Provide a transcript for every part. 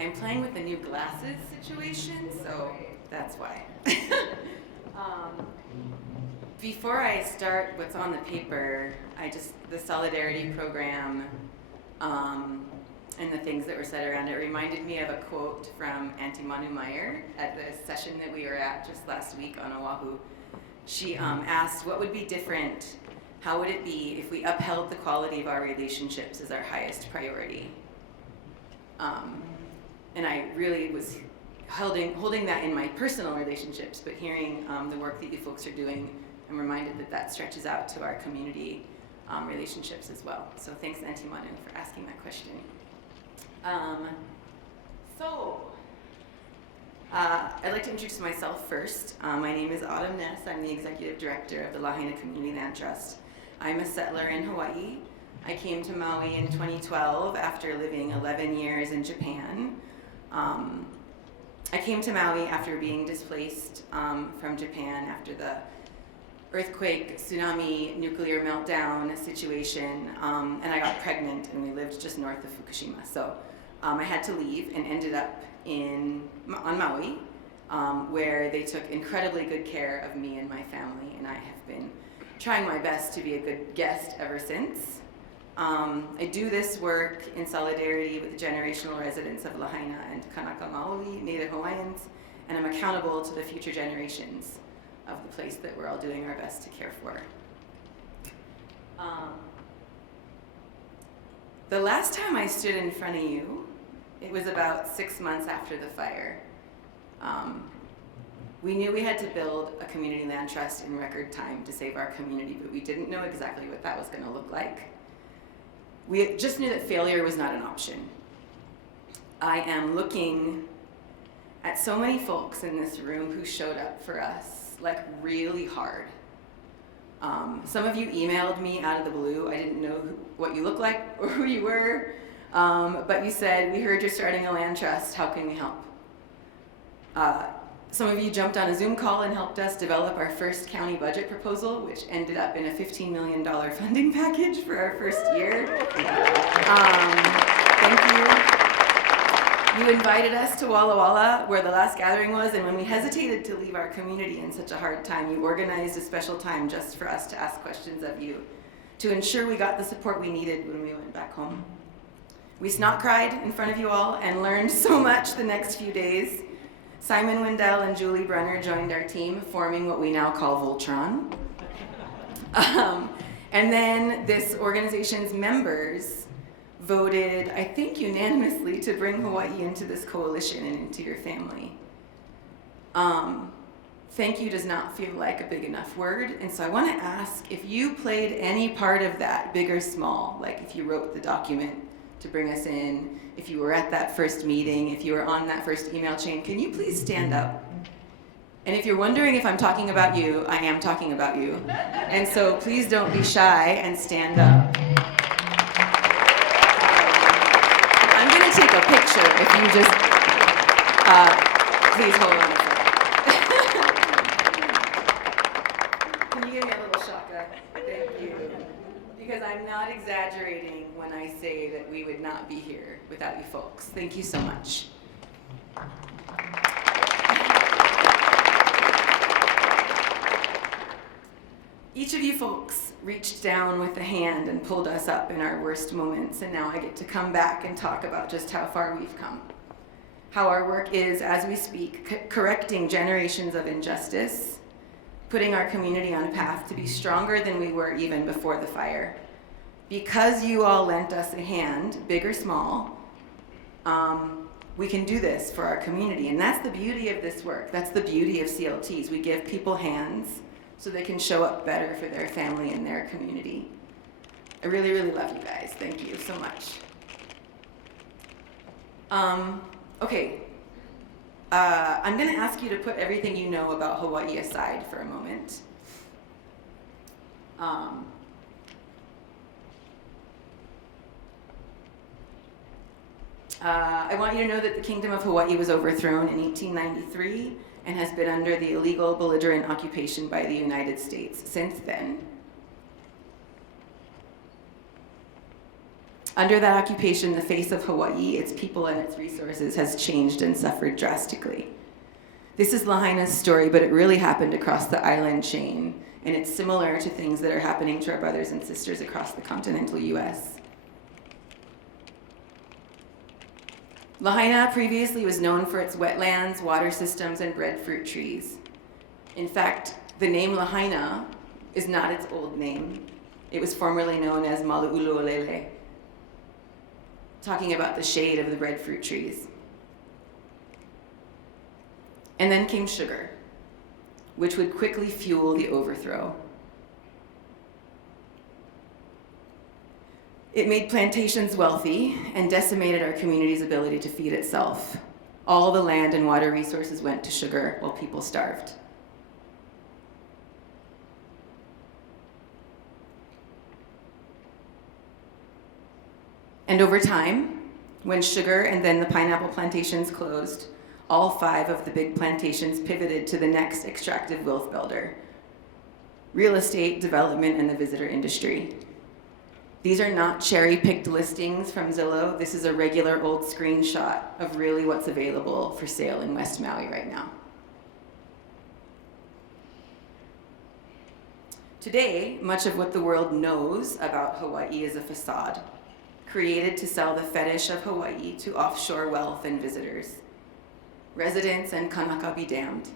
I'm playing with the new glasses situation, so that's why. Before I start what's on the paper, the Solidarity Program and the things that were said around it reminded me of a quote from Auntie Manu Meyer at the session that we were at just last week on Oahu. She asked, what would be different? How would it be if we upheld the quality of our relationships as our highest priority? And I really was holding that in my personal relationships, but hearing the work that you folks are doing, I'm reminded that that stretches out to our community relationships as well. So thanks, Auntie Manu, for asking that question. I'd like to introduce myself first. My name is Autumn Ness. I'm the Executive Director of the Lahaina Community Land Trust. I'm a settler in Hawaii. I came to Maui in 2012 after living 11 years in Japan. I came to Maui after being displaced from Japan after the earthquake, tsunami, nuclear meltdown situation, and I got pregnant, and we lived just north of Fukushima. So I had to leave and ended up on Maui, where they took incredibly good care of me and my family, and I have been trying my best to be a good guest ever since. I do this work in solidarity with the generational residents of Lahaina and Kanaka Maoli, Native Hawaiians, and I'm accountable to the future generations of the place that we're all doing our best to care for. The last time I stood in front of you, it was about 6 months after the fire. We knew we had to build a community land trust in record time to save our community, but we didn't know exactly what that was going to look like. We just knew that failure was not an option. I am looking at so many folks in this room who showed up for us, like really hard. Some of you emailed me out of the blue. I didn't know what you looked like or who you were, but you said, we heard you're starting a land trust, how can we help? Some of you jumped on a Zoom call and helped us develop our first county budget proposal, which ended up in a $15 million funding package for our first year. Thank you. You invited us to Walla Walla, where the last gathering was, and when we hesitated to leave our community in such a hard time, you organized a special time just for us to ask questions of you, to ensure we got the support we needed when we went back home. We snot cried in front of you all and learned so much the next few days. Simon Wendell and Julie Brenner joined our team, forming what we now call Voltron. And then this organization's members voted, I think unanimously, to bring Hawaii into this coalition and into your family. Thank you does not feel like a big enough word, and so I want to ask if you played any part of that, big or small, like if you wrote the document to bring us in, if you were at that first meeting, if you were on that first email chain, can you please stand up? And if you're wondering if I'm talking about you, I am talking about you. And so please don't be shy and stand up. I'm going to take a picture if you just, please hold on a second. Can you give me a little shaka? Thank you. Because I'm not exaggerating when I say that we would not be here without you folks. Thank you so much. Each of you folks reached down with a hand and pulled us up in our worst moments, and now I get to come back and talk about just how far we've come. How our work is, as we speak, correcting generations of injustice, putting our community on a path to be stronger than we were even before the fire. Because you all lent us a hand, big or small, we can do this for our community. And that's the beauty of this work. That's the beauty of CLTs. We give people hands so they can show up better for their family and their community. I really, really love you guys. Thank you so much. Okay. I'm going to ask you to put everything you know about Hawaii aside for a moment. I want you to know that the Kingdom of Hawaii was overthrown in 1893 and has been under the illegal belligerent occupation by the United States since then. Under that occupation, the face of Hawaii, its people and its resources, has changed and suffered drastically. This is Lahaina's story, but it really happened across the island chain, and it's similar to things that are happening to our brothers and sisters across the continental US. Lahaina previously was known for its wetlands, water systems, and breadfruit trees. In fact, the name Lahaina is not its old name. It was formerly known as Malu'uluolele, talking about the shade of the breadfruit trees. And then came sugar, which would quickly fuel the overthrow. It made plantations wealthy and decimated our community's ability to feed itself. All the land and water resources went to sugar while people starved. And over time, when sugar and then the pineapple plantations closed, all 5 of the big plantations pivoted to the next extractive wealth builder: real estate, development, and the visitor industry. These are not cherry-picked listings from Zillow. This is a regular old screenshot of really what's available for sale in West Maui right now. Today, much of what the world knows about Hawaii is a facade, created to sell the fetish of Hawaii to offshore wealth and visitors. Residents and Kanaka be damned.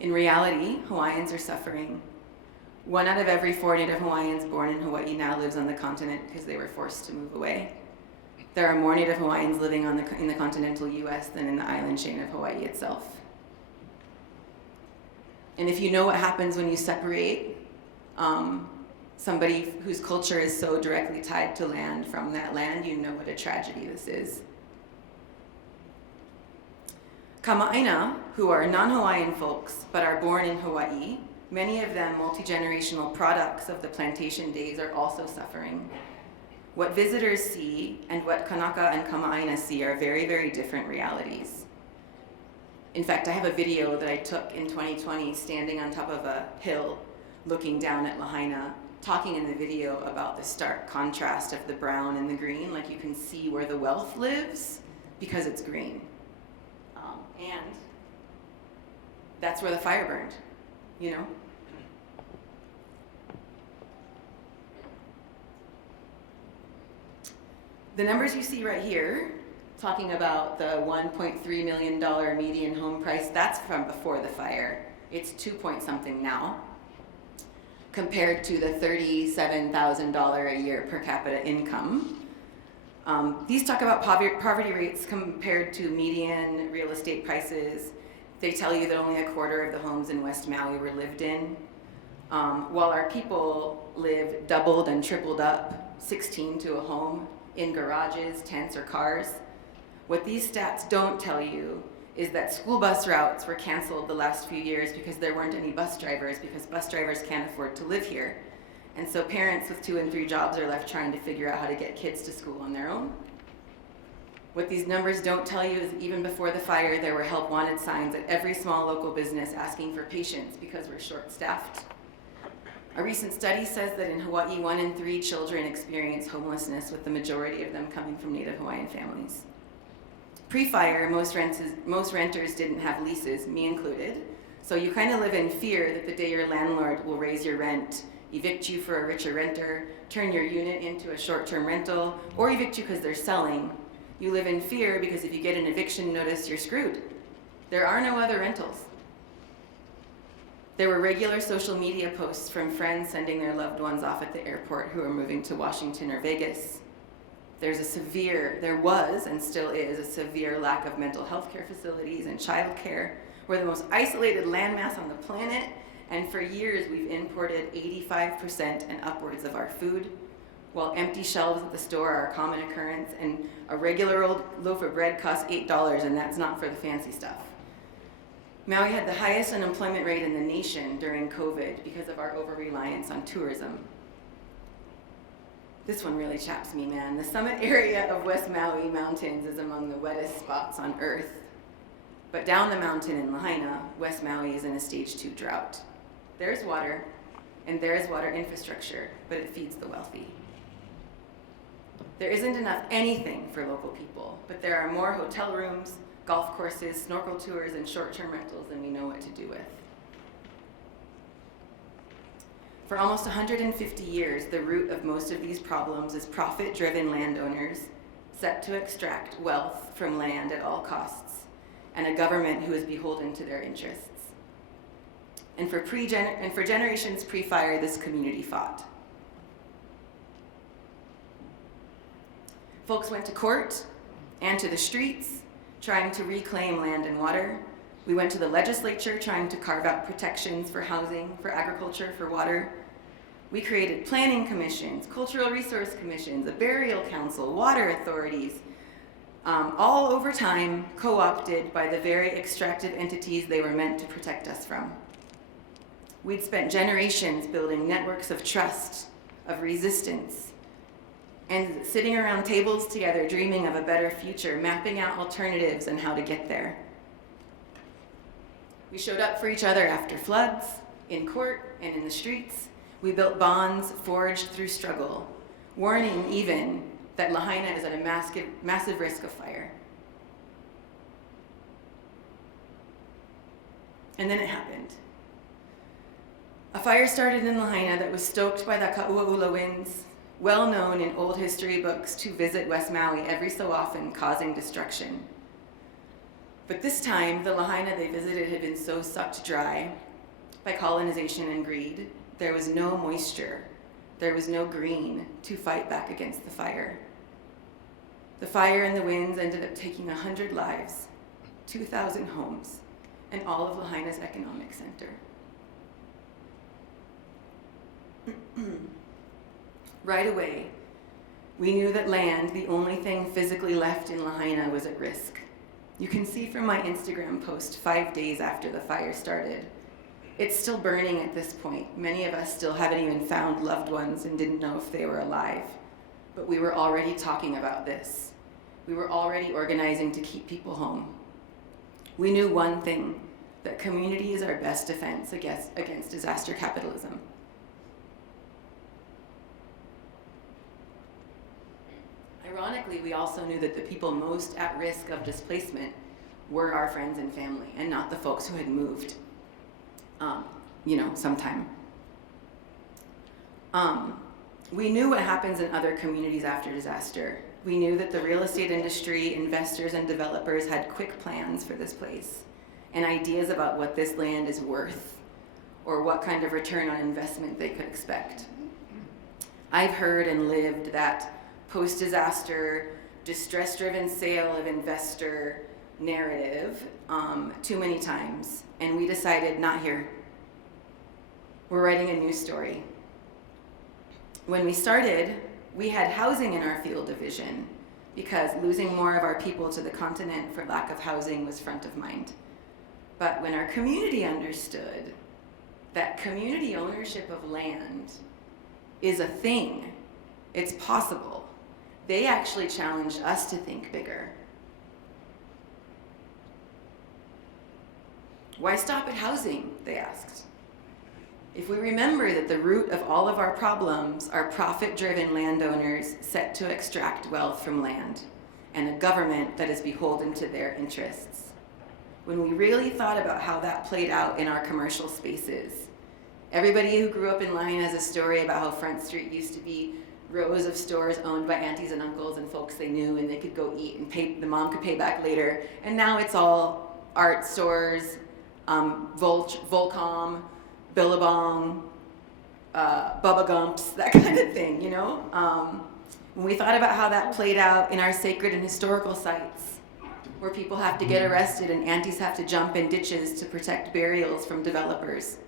In reality, Hawaiians are suffering. 1 out of every 4 Native Hawaiians born in Hawaii now lives on the continent because they were forced to move away. There are more Native Hawaiians living in the continental US than in the island chain of Hawaii itself. And if you know what happens when you separate somebody whose culture is so directly tied to land from that land, you know what a tragedy this is. Kama'aina, who are non-Hawaiian folks but are born in Hawaii, many of them multi-generational products of the plantation days, are also suffering. What visitors see and what Kanaka and Kama'aina see are very, very different realities. In fact, I have a video that I took in 2020 standing on top of a hill looking down at Lahaina, talking in the video about the stark contrast of the brown and the green. Like, you can see where the wealth lives because it's green. And that's where the fire burned, you know? The numbers you see right here, talking about the $1.3 million median home price, that's from before the fire. It's 2-point-something now, compared to the $37,000 a year per capita income. These talk about poverty rates compared to median real estate prices. They tell you that only 1/4 of the homes in West Maui were lived in, while our people live doubled and tripled up, 16 to a home, in garages, tents, or cars. What these stats don't tell you is that school bus routes were canceled the last few years because there weren't any bus drivers, because bus drivers can't afford to live here. And so parents with 2 and 3 jobs are left trying to figure out how to get kids to school on their own. What these numbers don't tell you is that even before the fire, there were help wanted signs at every small local business asking for patience because we're short-staffed. A recent study says that in Hawaii, 1 in 3 children experience homelessness, with the majority of them coming from Native Hawaiian families. Pre-fire, most renters didn't have leases, me included, so you kind of live in fear that the day your landlord will raise your rent, evict you for a richer renter, turn your unit into a short-term rental, or evict you because they're selling. You live in fear because if you get an eviction notice, you're screwed. There are no other rentals. There were regular social media posts from friends sending their loved ones off at the airport who are moving to Washington or Vegas. There was and still is a severe lack of mental health care facilities and childcare. We're the most isolated landmass on the planet, and for years we've imported 85% and upwards of our food, while empty shelves at the store are a common occurrence, and a regular old loaf of bread costs $8, and that's not for the fancy stuff. Maui had the highest unemployment rate in the nation during COVID because of our over-reliance on tourism. This one really chaps me, man. The summit area of West Maui Mountains is among the wettest spots on Earth. But down the mountain in Lahaina, West Maui is in a stage 2 drought. There's water, and there is water infrastructure, but it feeds the wealthy. There isn't enough anything for local people, but there are more hotel rooms, golf courses, snorkel tours, and short-term rentals than we know what to do with. For almost 150 years, the root of most of these problems is profit-driven landowners set to extract wealth from land at all costs, and a government who is beholden to their interests. And for generations pre-fire, this community fought. Folks went to court and to the streets, trying to reclaim land and water. We went to the legislature, trying to carve out protections for housing, for agriculture, for water. We created planning commissions, cultural resource commissions, a burial council, water authorities, all over time co-opted by the very extractive entities they were meant to protect us from. We'd spent generations building networks of trust, of resistance, and sitting around tables together dreaming of a better future, mapping out alternatives and how to get there. We showed up for each other after floods, in court and in the streets. We built bonds forged through struggle, warning even that Lahaina is at a massive risk of fire. And then it happened. A fire started in Lahaina that was stoked by the Ka'ua'ula winds, well known in old history books to visit West Maui every so often, causing destruction. But this time, the Lahaina they visited had been so sucked dry by colonization and greed, there was no moisture, there was no green to fight back against the fire. The fire and the winds ended up taking 100 lives, 2,000 homes, and all of Lahaina's economic center. Right away, we knew that land, the only thing physically left in Lahaina, was at risk. You can see from my Instagram post 5 days after the fire started. It's still burning at this point. Many of us still haven't even found loved ones and didn't know if they were alive. But we were already talking about this. We were already organizing to keep people home. We knew one thing, that community is our best defense against disaster capitalism. Ironically, we also knew that the people most at risk of displacement were our friends and family, and not the folks who had moved, sometime. We knew what happens in other communities after disaster. We knew that the real estate industry, investors, and developers had quick plans for this place, and ideas about what this land is worth, or what kind of return on investment they could expect. I've heard and lived that post-disaster, distress-driven sale of investor narrative too many times, and we decided, not here. We're writing a new story. When we started, we had housing in our field of vision because losing more of our people to the continent for lack of housing was front of mind. But when our community understood that community ownership of land is a thing, it's possible, they actually challenged us to think bigger. Why stop at housing, they asked. If we remember that the root of all of our problems are profit-driven landowners set to extract wealth from land, and a government that is beholden to their interests. When we really thought about how that played out in our commercial spaces, everybody who grew up in Lahaina has a story about how Front Street used to be rows of stores owned by aunties and uncles and folks they knew, and they could go eat and the mom could pay back later. And now it's all art stores, Volcom, Billabong, Bubba Gumps, that kind of thing, When we thought about how that played out in our sacred and historical sites, where people have to get arrested and aunties have to jump in ditches to protect burials from developers.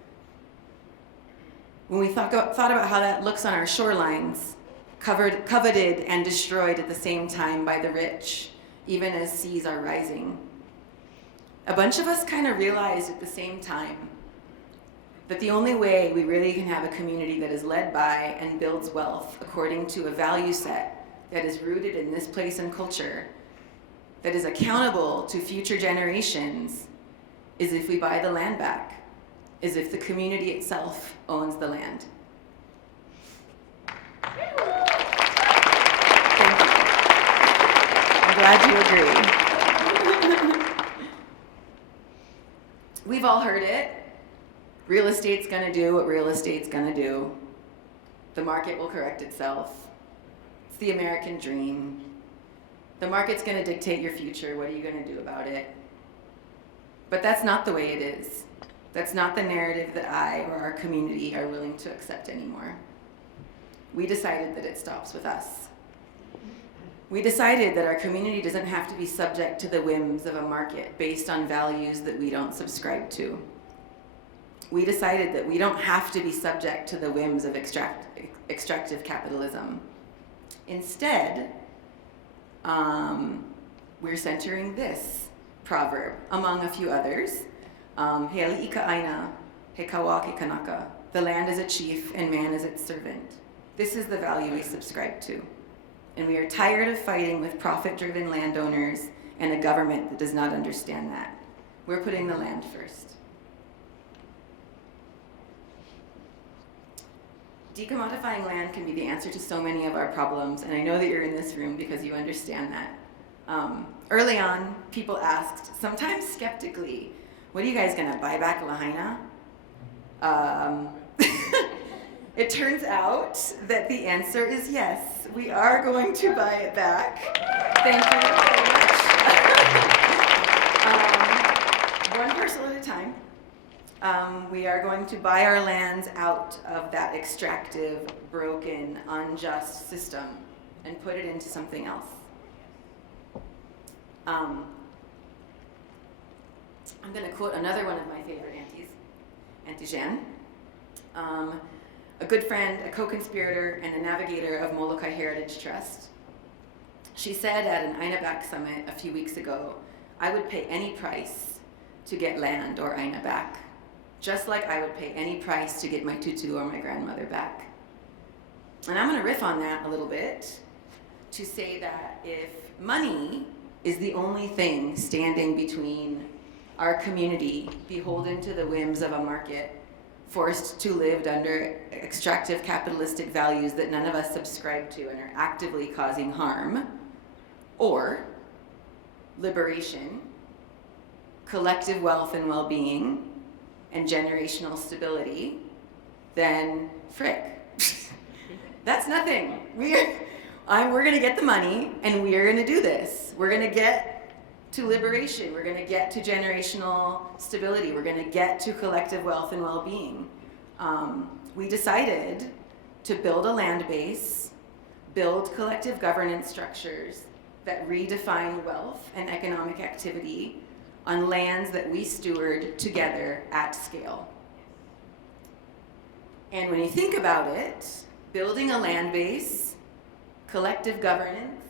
When we thought about how that looks on our shorelines, coveted and destroyed at the same time by the rich, even as seas are rising. A bunch of us kind of realized at the same time that the only way we really can have a community that is led by and builds wealth according to a value set that is rooted in this place and culture, that is accountable to future generations, is if we buy the land back is if the community itself owns the land. Thank you. I'm glad you agree. We've all heard it. Real estate's gonna do what real estate's gonna do. The market will correct itself. It's the American dream. The market's gonna dictate your future. What are you gonna do about it? But that's not the way it is. That's not the narrative that I or our community are willing to accept anymore. We decided that it stops with us. We decided that our community doesn't have to be subject to the whims of a market based on values that we don't subscribe to. We decided that we don't have to be subject to the whims of extractive capitalism. Instead, we're centering this proverb, among a few others. He ali'i ka'aina, he kawa ke kanaka. The land is a chief and man is its servant. This is the value we subscribe to. And we are tired of fighting with profit-driven landowners and a government that does not understand that. We're putting the land first. Decommodifying land can be the answer to so many of our problems, and I know that you're in this room because you understand that. Early on, people asked, sometimes skeptically, what are you guys gonna buy back Lahaina? It turns out that the answer is yes. We are going to buy it back. Thank you very much. One parcel at a time. We are going to buy our lands out of that extractive, broken, unjust system and put it into something else. I'm going to quote another one of my favorite aunties, Auntie Jeanne, a good friend, a co-conspirator, and a navigator of Molokai Heritage Trust. She said at an Aina Back summit a few weeks ago, I would pay any price to get land or Aina back, just like I would pay any price to get my tutu or my grandmother back. And I'm going to riff on that a little bit to say that if money is the only thing standing between our community, beholden to the whims of a market, forced to live under extractive capitalistic values that none of us subscribe to and are actively causing harm, or liberation, collective wealth and well-being, and generational stability, then frick. That's nothing. We're gonna get the money and we're gonna do this. We're gonna get to liberation. We're gonna get to generational stability. We're gonna get to collective wealth and well-being. We decided to build a land base, build collective governance structures that redefine wealth and economic activity on lands that we steward together at scale. And when you think about it, building a land base, collective governance,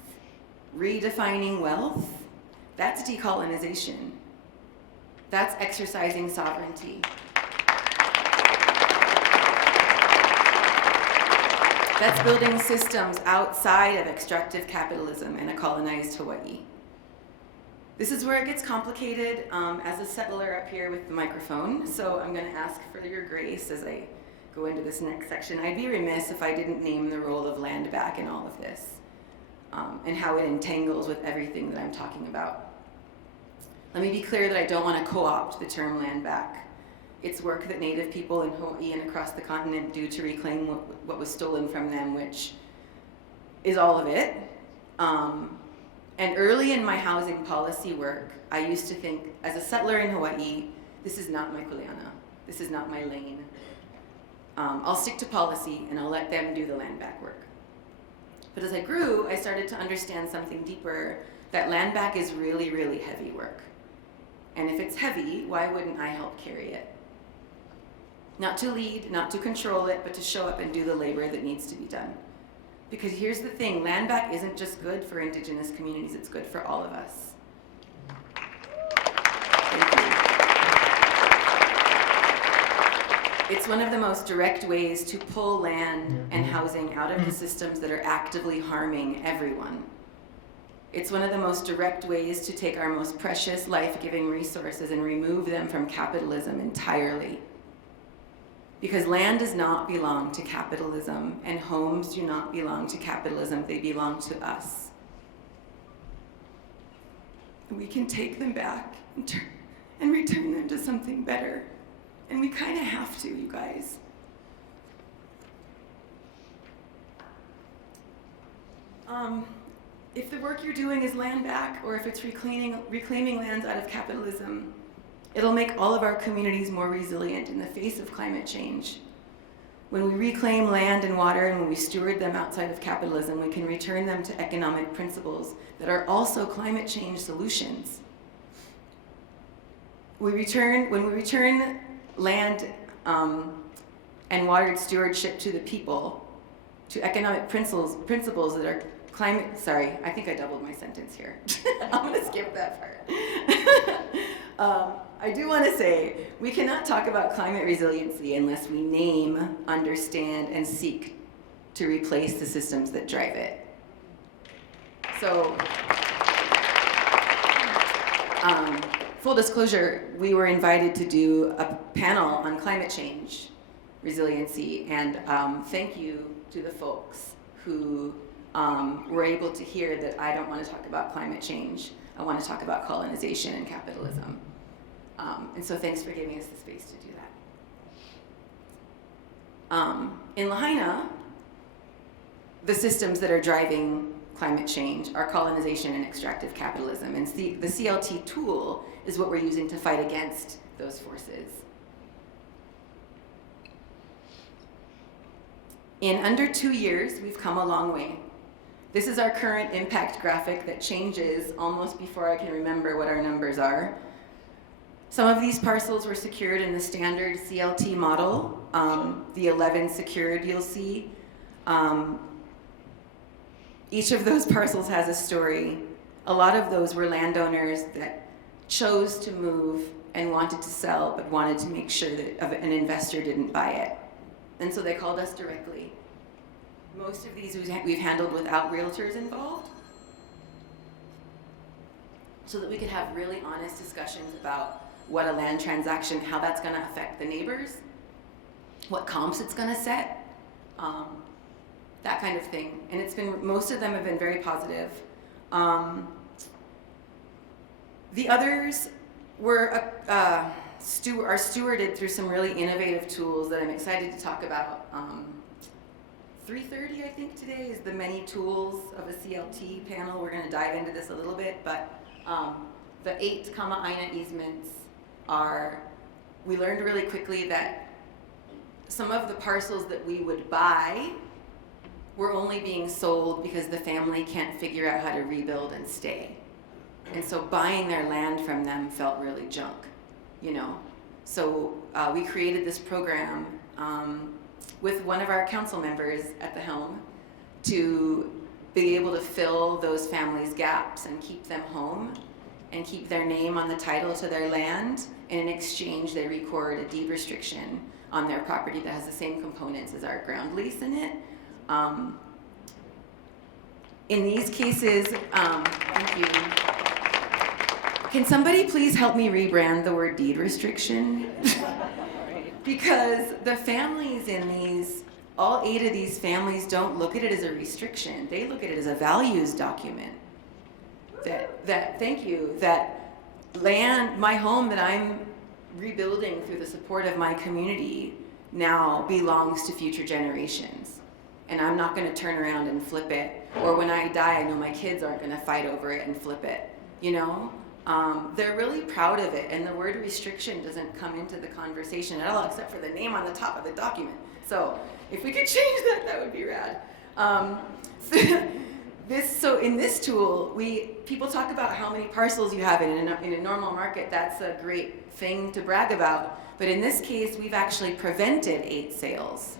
redefining wealth, that's decolonization. That's exercising sovereignty. That's building systems outside of extractive capitalism in a colonized Hawaii. This is where it gets complicated as a settler up here with the microphone, so I'm going to ask for your grace as I go into this next section. I'd be remiss if I didn't name the role of land back in all of this and how it entangles with everything that I'm talking about. Let me be clear that I don't want to co-opt the term land back. It's work that Native people in Hawaii and across the continent do to reclaim what was stolen from them, which is all of it. And early in my housing policy work, I used to think, as a settler in Hawaii, this is not my kuleana. This is not my lane. I'll stick to policy and I'll let them do the land back work. But as I grew, I started to understand something deeper, that land back is really, really heavy work. And if it's heavy, why wouldn't I help carry it? Not to lead, not to control it, but to show up and do the labor that needs to be done. Because here's the thing, land back isn't just good for Indigenous communities, it's good for all of us. Thank you. It's one of the most direct ways to pull land and housing out of the systems that are actively harming everyone. It's one of the most direct ways to take our most precious life-giving resources and remove them from capitalism entirely. Because land does not belong to capitalism, and homes do not belong to capitalism, they belong to us. We can take them back and return them to something better. And we kind of have to, you guys. If the work you're doing is land back, or if it's reclaiming lands out of capitalism, it'll make all of our communities more resilient in the face of climate change. When we reclaim land and water and when we steward them outside of capitalism, we can return them to economic principles that are also climate change solutions. When we return land and water stewardship to the people, to economic principles that are sorry, I think I doubled my sentence here. I'm gonna skip that part. I do want to say, we cannot talk about climate resiliency unless we name, understand, and seek to replace the systems that drive it. So, full disclosure, we were invited to do a panel on climate change resiliency, and thank you to the folks who were able to hear that I don't want to talk about climate change. I want to talk about colonization and capitalism. And so thanks for giving us the space to do that. In Lahaina, the systems that are driving climate change are colonization and extractive capitalism. And the CLT tool is what we're using to fight against those forces. In under 2 years, we've come a long way. This is our current impact graphic that changes almost before I can remember what our numbers are. Some of these parcels were secured in the standard CLT model, the 11 secured you'll see. Each of those parcels has a story. A lot of those were landowners that chose to move and wanted to sell, but wanted to make sure that an investor didn't buy it. And so they called us directly. Most of these we've handled without realtors involved, so that we could have really honest discussions about what a land transaction, how that's going to affect the neighbors, what comps it's going to set, that kind of thing. And most of them have been very positive. The others are stewarded through some really innovative tools that I'm excited to talk about. 3:30, I think, today is the many tools of a CLT panel. We're going to dive into this a little bit, but the 8 Kama'aina easements we learned really quickly that some of the parcels that we would buy were only being sold because the family can't figure out how to rebuild and stay. And so buying their land from them felt really junk, you know? So we created this program with one of our council members at the helm to be able to fill those families' gaps and keep them home and keep their name on the title to their land. And in exchange, they record a deed restriction on their property that has the same components as our ground lease in it. In these cases, thank you. Can somebody please help me rebrand the word deed restriction? Because the families in all 8 of these families don't look at it as a restriction. They look at it as a values document. Thank you, that land, my home that I'm rebuilding through the support of my community now belongs to future generations. And I'm not going to turn around and flip it. Or when I die, I know my kids aren't going to fight over it and flip it, you know? They're really proud of it, and the word restriction doesn't come into the conversation at all, except for the name on the top of the document. So if we could change that, that would be rad. So in this tool, people talk about how many parcels you have in a normal market. That's a great thing to brag about. But in this case, we've actually prevented 8 sales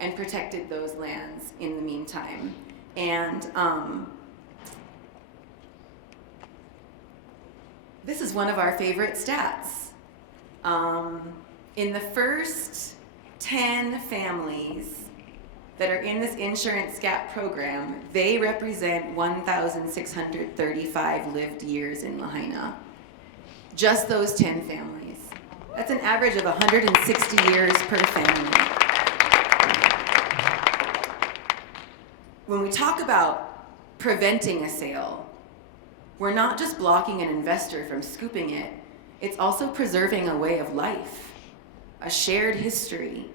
and protected those lands in the meantime. And this is one of our favorite stats. In the first 10 families that are in this insurance gap program, they represent 1,635 lived years in Lahaina. Just those 10 families. That's an average of 160 years per family. When we talk about preventing a sale, we're not just blocking an investor from scooping it, it's also preserving a way of life, a shared history,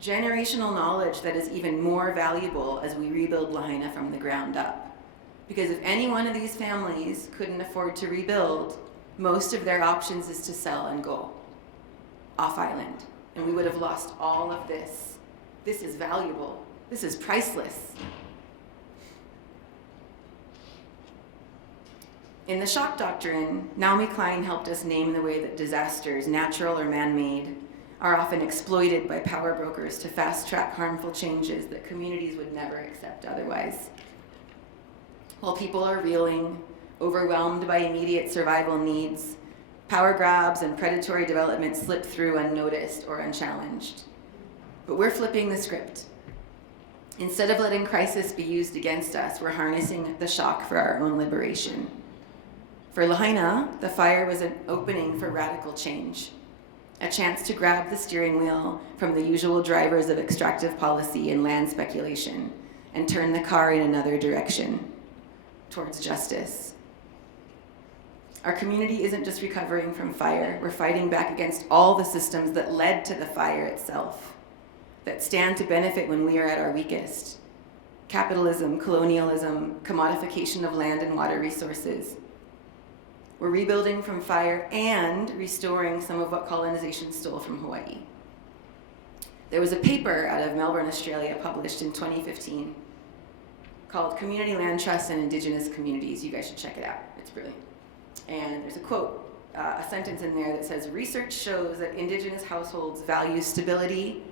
generational knowledge that is even more valuable as we rebuild Lahaina from the ground up. Because if any one of these families couldn't afford to rebuild, most of their options is to sell and go off island. And we would have lost all of this. This is valuable. This is priceless. In the shock doctrine, Naomi Klein helped us name the way that disasters, natural or man-made, are often exploited by power brokers to fast-track harmful changes that communities would never accept otherwise. While people are reeling, overwhelmed by immediate survival needs, power grabs and predatory development slip through unnoticed or unchallenged. But we're flipping the script. Instead of letting crisis be used against us, we're harnessing the shock for our own liberation. For Lahaina, the fire was an opening for radical change, a chance to grab the steering wheel from the usual drivers of extractive policy and land speculation and turn the car in another direction, towards justice. Our community isn't just recovering from fire, we're fighting back against all the systems that led to the fire itself, that stand to benefit when we are at our weakest. Capitalism, colonialism, commodification of land and water resources. We're rebuilding from fire and restoring some of what colonization stole from Hawaii. There was a paper out of Melbourne, Australia, published in 2015 called Community Land Trusts and Indigenous Communities. You guys should check it out. It's brilliant. And there's a quote, a sentence in there that says, research shows that Indigenous households value stability,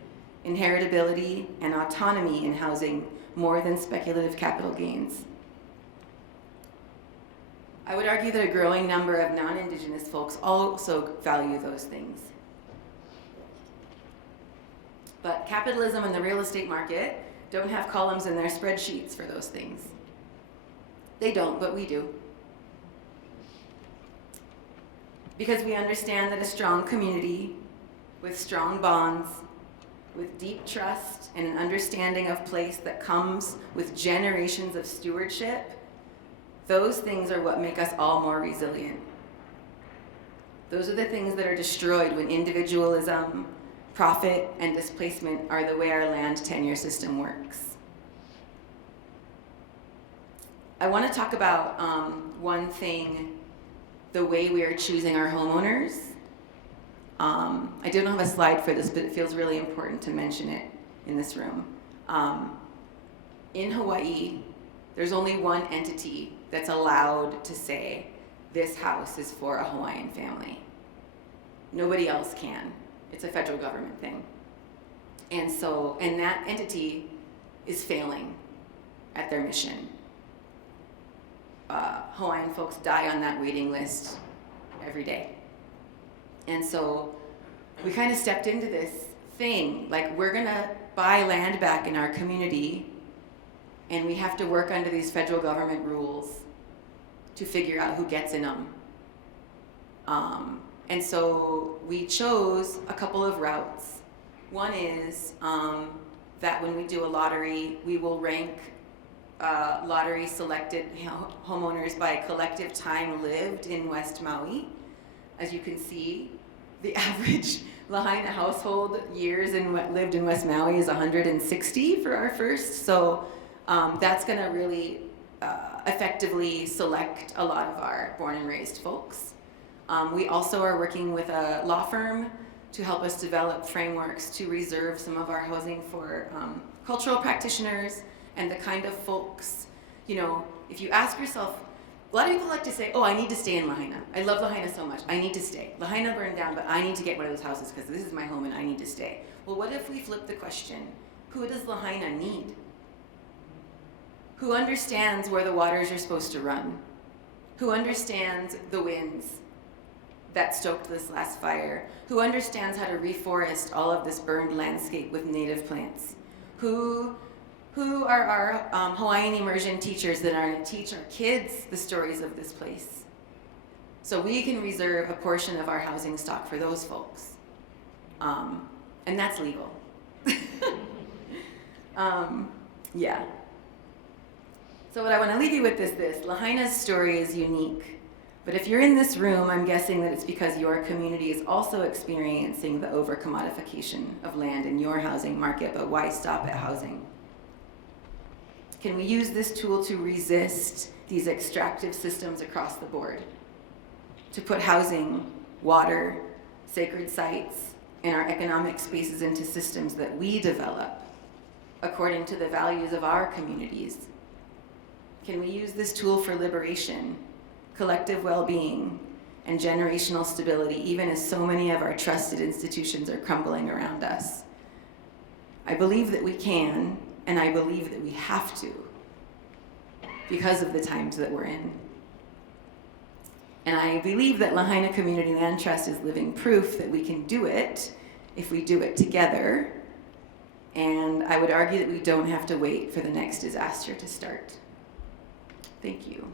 inheritability, and autonomy in housing more than speculative capital gains. I would argue that a growing number of non-Indigenous folks also value those things. But capitalism and the real estate market don't have columns in their spreadsheets for those things. They don't, but we do. Because we understand that a strong community with strong bonds, with deep trust and an understanding of place that comes with generations of stewardship, those things are what make us all more resilient. Those are the things that are destroyed when individualism, profit, and displacement are the way our land tenure system works. I want to talk about one thing, the way we are choosing our homeowners. I don't have a slide for this, but it feels really important to mention it in this room. In Hawaii, there's only one entity that's allowed to say, this house is for a Hawaiian family. Nobody else can. It's a federal government thing. And that entity is failing at their mission. Hawaiian folks die on that waiting list every day. And so we kind of stepped into this thing, like we're gonna buy land back in our community and we have to work under these federal government rules to figure out who gets in them. And so we chose a couple of routes. One is that when we do a lottery, we will rank lottery selected homeowners by collective time lived in West Maui. As you can see, the average Lahaina household years lived in West Maui is 160 for our first. So that's gonna really effectively select a lot of our born and raised folks. We also are working with a law firm to help us develop frameworks to reserve some of our housing for cultural practitioners and the kind of folks, if you ask yourself, a lot of people like to say, oh, I need to stay in Lahaina. I love Lahaina so much. I need to stay. Lahaina burned down, but I need to get one of those houses because this is my home and I need to stay. Well, what if we flip the question? Who does Lahaina need? Who understands where the waters are supposed to run? Who understands the winds that stoked this last fire? Who understands how to reforest all of this burned landscape with native plants? Who are our Hawaiian immersion teachers that are going to teach our kids the stories of this place? So we can reserve a portion of our housing stock for those folks. And that's legal. Yeah. So what I want to leave you with is this. Lahaina's story is unique. But if you're in this room, I'm guessing that it's because your community is also experiencing the over-commodification of land in your housing market, but why stop at housing? Can we use this tool to resist these extractive systems across the board? To put housing, water, sacred sites, and our economic spaces into systems that we develop according to the values of our communities? Can we use this tool for liberation, collective well-being, and generational stability, even as so many of our trusted institutions are crumbling around us? I believe that we can, and I believe that we have to, because of the times that we're in. And I believe that Lahaina Community Land Trust is living proof that we can do it if we do it together. And I would argue that we don't have to wait for the next disaster to start. Thank you.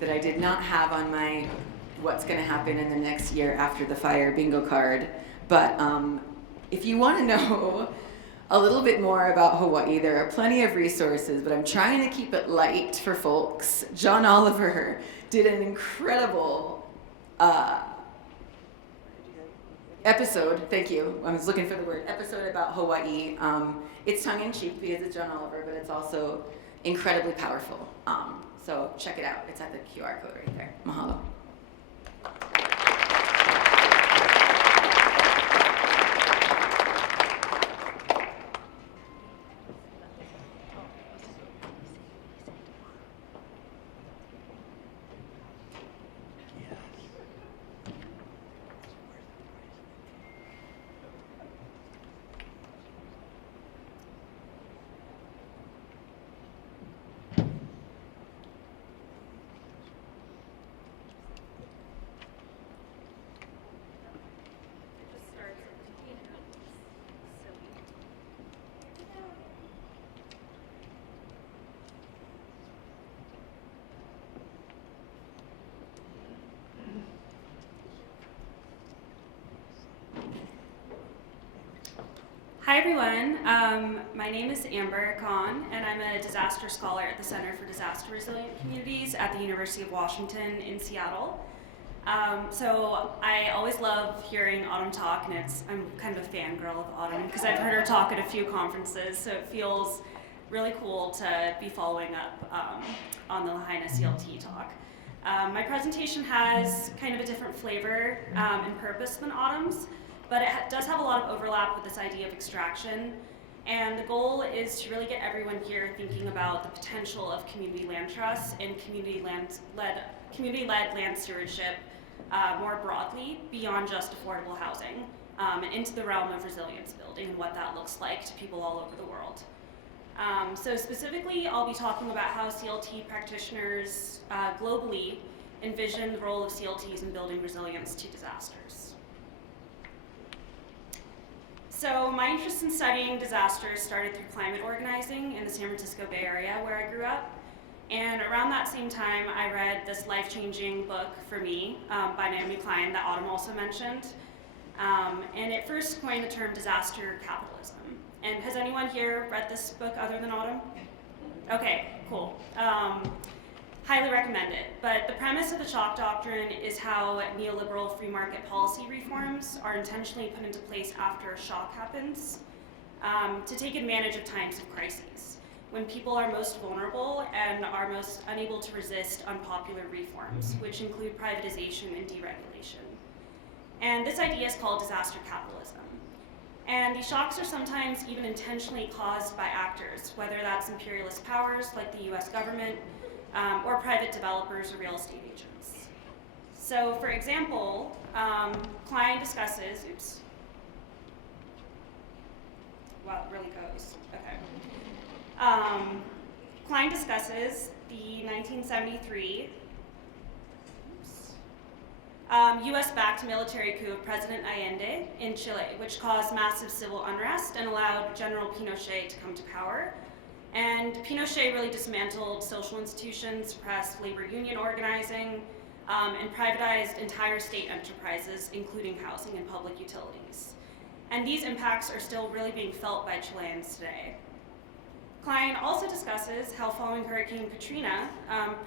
That I did not have on my what's going to happen in the next year after the fire bingo card. But if you want to know a little bit more about Hawaii, there are plenty of resources, but I'm trying to keep it light for folks. John Oliver did an incredible episode, thank you, I was looking for the word, episode about Hawaii. It's tongue-in-cheek because it's John Oliver, but it's also incredibly powerful. So check it out. It's at the QR code right there. Mahalo. Hi everyone, my name is Amber Khan and I'm a disaster scholar at the Center for Disaster Resilient Communities at the University of Washington in Seattle. So I always love hearing Autumn talk, and I'm kind of a fangirl of Autumn because I've heard her talk at a few conferences, so it feels really cool to be following up on the Lahaina CLT talk. My presentation has kind of a different flavor and purpose than Autumn's, but it does have a lot of overlap with this idea of extraction. And the goal is to really get everyone here thinking about the potential of community land trusts and community-led land stewardship more broadly beyond just affordable housing and into the realm of resilience building and what that looks like to people all over the world. So specifically, I'll be talking about how CLT practitioners globally envision the role of CLTs in building resilience to disasters. So my interest in studying disasters started through climate organizing in the San Francisco Bay Area where I grew up. And around that same time, I read this life-changing book for me by Naomi Klein that Autumn also mentioned. And it first coined the term disaster capitalism. And has anyone here read this book other than Autumn? Okay, cool. Highly recommend it. But the premise of the shock doctrine is how neoliberal free market policy reforms are intentionally put into place after a shock happens to take advantage of times of crises, when people are most vulnerable and are most unable to resist unpopular reforms, which include privatization and deregulation. And this idea is called disaster capitalism. And these shocks are sometimes even intentionally caused by actors, whether that's imperialist powers like the US government, or private developers or real estate agents. So for example, Klein discusses, wow, it really goes, okay. Klein discusses the 1973 US-backed military coup of President Allende in Chile, which caused massive civil unrest and allowed General Pinochet to come to power. And Pinochet really dismantled social institutions, suppressed labor union organizing, and privatized entire state enterprises, including housing and public utilities. And these impacts are still really being felt by Chileans today. Klein also discusses how following Hurricane Katrina,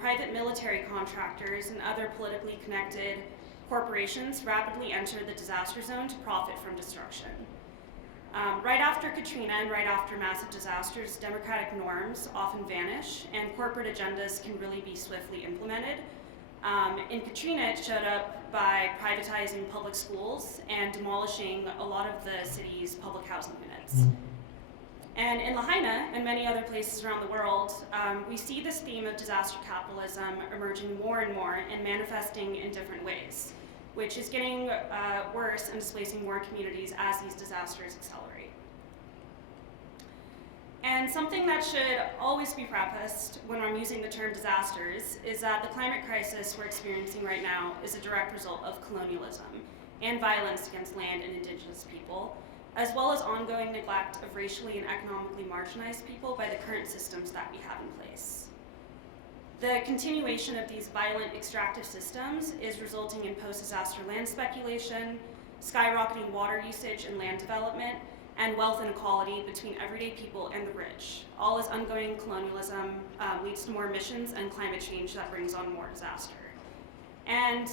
private military contractors and other politically connected corporations rapidly entered the disaster zone to profit from destruction. Right after Katrina and right after massive disasters, democratic norms often vanish and corporate agendas can really be swiftly implemented. In Katrina, it showed up by privatizing public schools and demolishing a lot of the city's public housing units. And in Lahaina and many other places around the world, we see this theme of disaster capitalism emerging more and more and manifesting in different ways, which is getting worse and displacing more communities as these disasters accelerate. And something that should always be prefaced when I'm using the term disasters is that the climate crisis we're experiencing right now is a direct result of colonialism and violence against land and indigenous people, as well as ongoing neglect of racially and economically marginalized people by the current systems that we have in place. The continuation of these violent extractive systems is resulting in post-disaster land speculation, skyrocketing water usage and land development, and wealth inequality between everyday people and the rich. All as ongoing colonialism leads to more emissions and climate change that brings on more disaster. And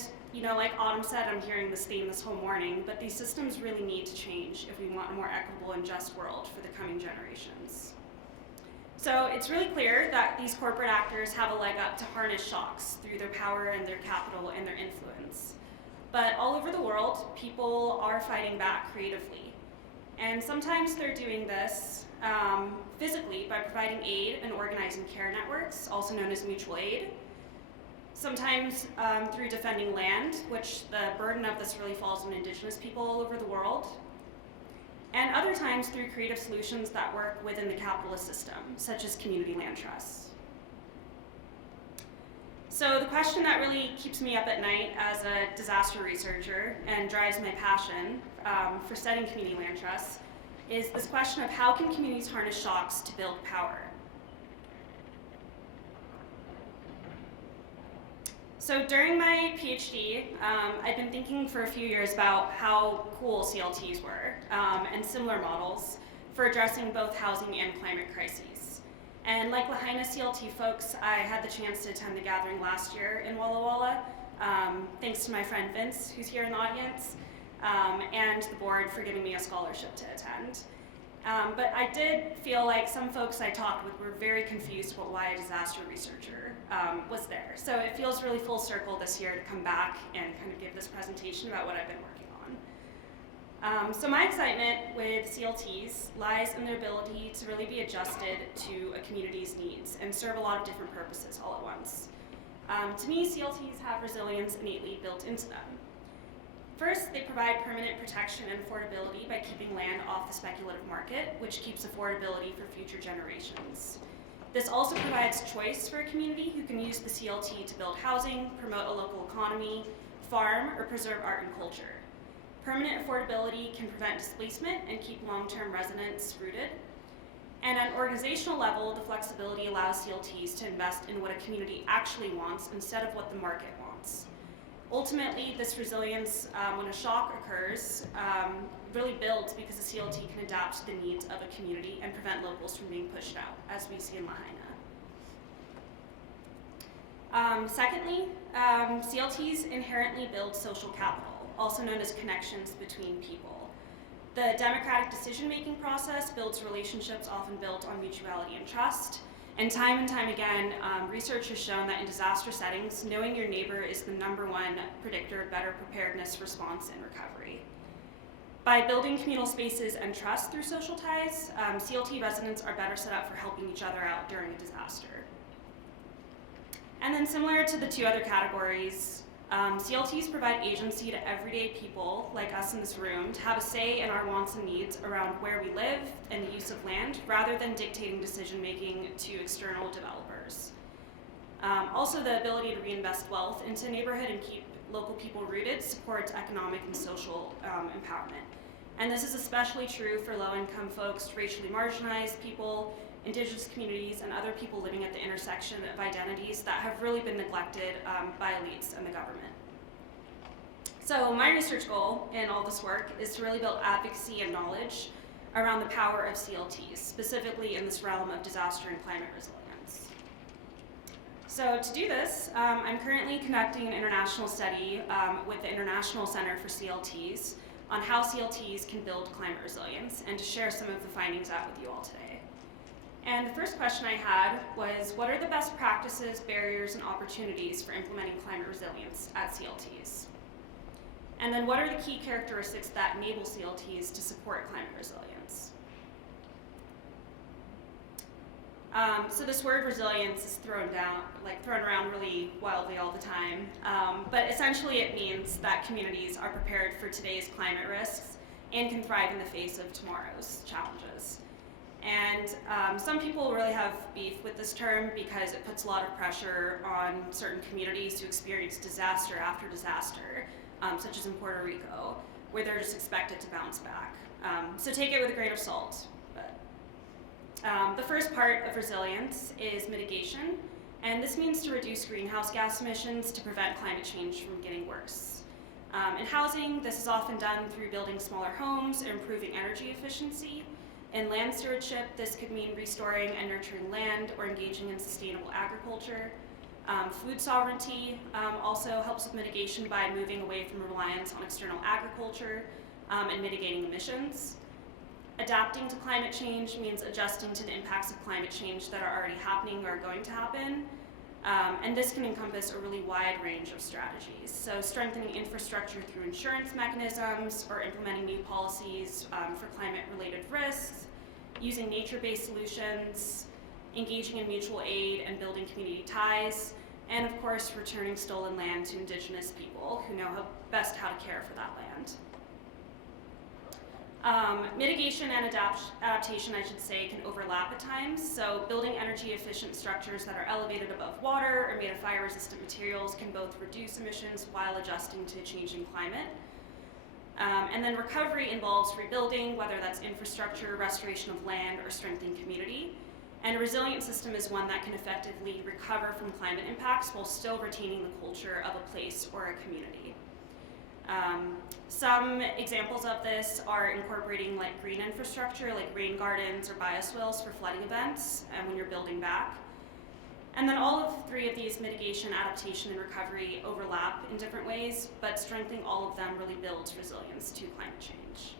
like Autumn said, I'm hearing this theme this whole morning, but these systems really need to change if we want a more equitable and just world for the coming generations. So it's really clear that these corporate actors have a leg up to harness shocks through their power and their capital and their influence. But all over the world, people are fighting back creatively. And sometimes they're doing this physically by providing aid and organizing care networks, also known as mutual aid. Sometimes through defending land, which the burden of this really falls on indigenous people all over the world. And other times through creative solutions that work within the capitalist system, such as community land trusts. So the question that really keeps me up at night as a disaster researcher and drives my passion for studying community land trusts is this question of how can communities harness shocks to build power? So during my PhD, I've been thinking for a few years about how cool CLTs were and similar models for addressing both housing and climate crises. And like Lahaina CLT folks, I had the chance to attend the gathering last year in Walla Walla, thanks to my friend Vince, who's here in the audience, and the board for giving me a scholarship to attend. But I did feel like some folks I talked with were very confused about why a disaster researcher was there. So it feels really full circle this year to come back and kind of give this presentation about what I've been working on. So my excitement with CLTs lies in their ability to really be adjusted to a community's needs and serve a lot of different purposes all at once. To me, CLTs have resilience innately built into them. First, they provide permanent protection and affordability by keeping land off the speculative market, which keeps affordability for future generations. This also provides choice for a community who can use the CLT to build housing, promote a local economy, farm, or preserve art and culture. Permanent affordability can prevent displacement and keep long-term residents rooted. And at an organizational level, the flexibility allows CLTs to invest in what a community actually wants instead of what the market wants. Ultimately, this resilience, when a shock occurs, really builds because the CLT can adapt to the needs of a community and prevent locals from being pushed out, as we see in Lahaina. Secondly, CLTs inherently build social capital, also known as connections between people. The democratic decision-making process builds relationships often built on mutuality and trust. And time again, research has shown that in disaster settings, knowing your neighbor is the #1 predictor of better preparedness, response, and recovery. By building communal spaces and trust through social ties, CLT residents are better set up for helping each other out during a disaster. And then similar to the two other categories, CLTs provide agency to everyday people like us in this room to have a say in our wants and needs around where we live and the use of land, rather than dictating decision making to external developers. Also, the ability to reinvest wealth into a neighborhood and keep local people rooted supports economic and social empowerment. And this is especially true for low-income folks, racially marginalized people, indigenous communities, and other people living at the intersection of identities that have really been neglected by elites and the government. So my research goal in all this work is to really build advocacy and knowledge around the power of CLTs, specifically in this realm of disaster and climate resilience. So to do this, I'm currently conducting an international study with the International Center for CLTs on how CLTs can build climate resilience, and to share some of the findings out with you all today. And the first question I had was, what are the best practices, barriers, and opportunities for implementing climate resilience at CLTs? And then what are the key characteristics that enable CLTs to support climate resilience? So this word resilience is thrown around really wildly all the time, but essentially it means that communities are prepared for today's climate risks and can thrive in the face of tomorrow's challenges. And some people really have beef with this term because it puts a lot of pressure on certain communities to experience disaster after disaster, such as in Puerto Rico, where they're just expected to bounce back. So take it with a grain of salt. The first part of resilience is mitigation, and this means to reduce greenhouse gas emissions to prevent climate change from getting worse. In housing, this is often done through building smaller homes or improving energy efficiency. In land stewardship, this could mean restoring and nurturing land or engaging in sustainable agriculture. Food sovereignty also helps with mitigation by moving away from reliance on external agriculture and mitigating emissions. Adapting to climate change means adjusting to the impacts of climate change that are already happening or are going to happen. And this can encompass a really wide range of strategies. So strengthening infrastructure through insurance mechanisms, or implementing new policies for climate-related risks, using nature-based solutions, engaging in mutual aid and building community ties, and of course returning stolen land to indigenous people who know best how to care for that land. Mitigation and adaptation, I should say, can overlap at times. So building energy-efficient structures that are elevated above water or made of fire-resistant materials can both reduce emissions while adjusting to changing climate. And then recovery involves rebuilding, whether that's infrastructure, restoration of land, or strengthening community. And a resilient system is one that can effectively recover from climate impacts while still retaining the culture of a place or a community. Some examples of this are incorporating like green infrastructure, like rain gardens or bioswales for flooding events and when you're building back. And then all of three of these, mitigation, adaptation, and recovery, overlap in different ways, but strengthening all of them really builds resilience to climate change.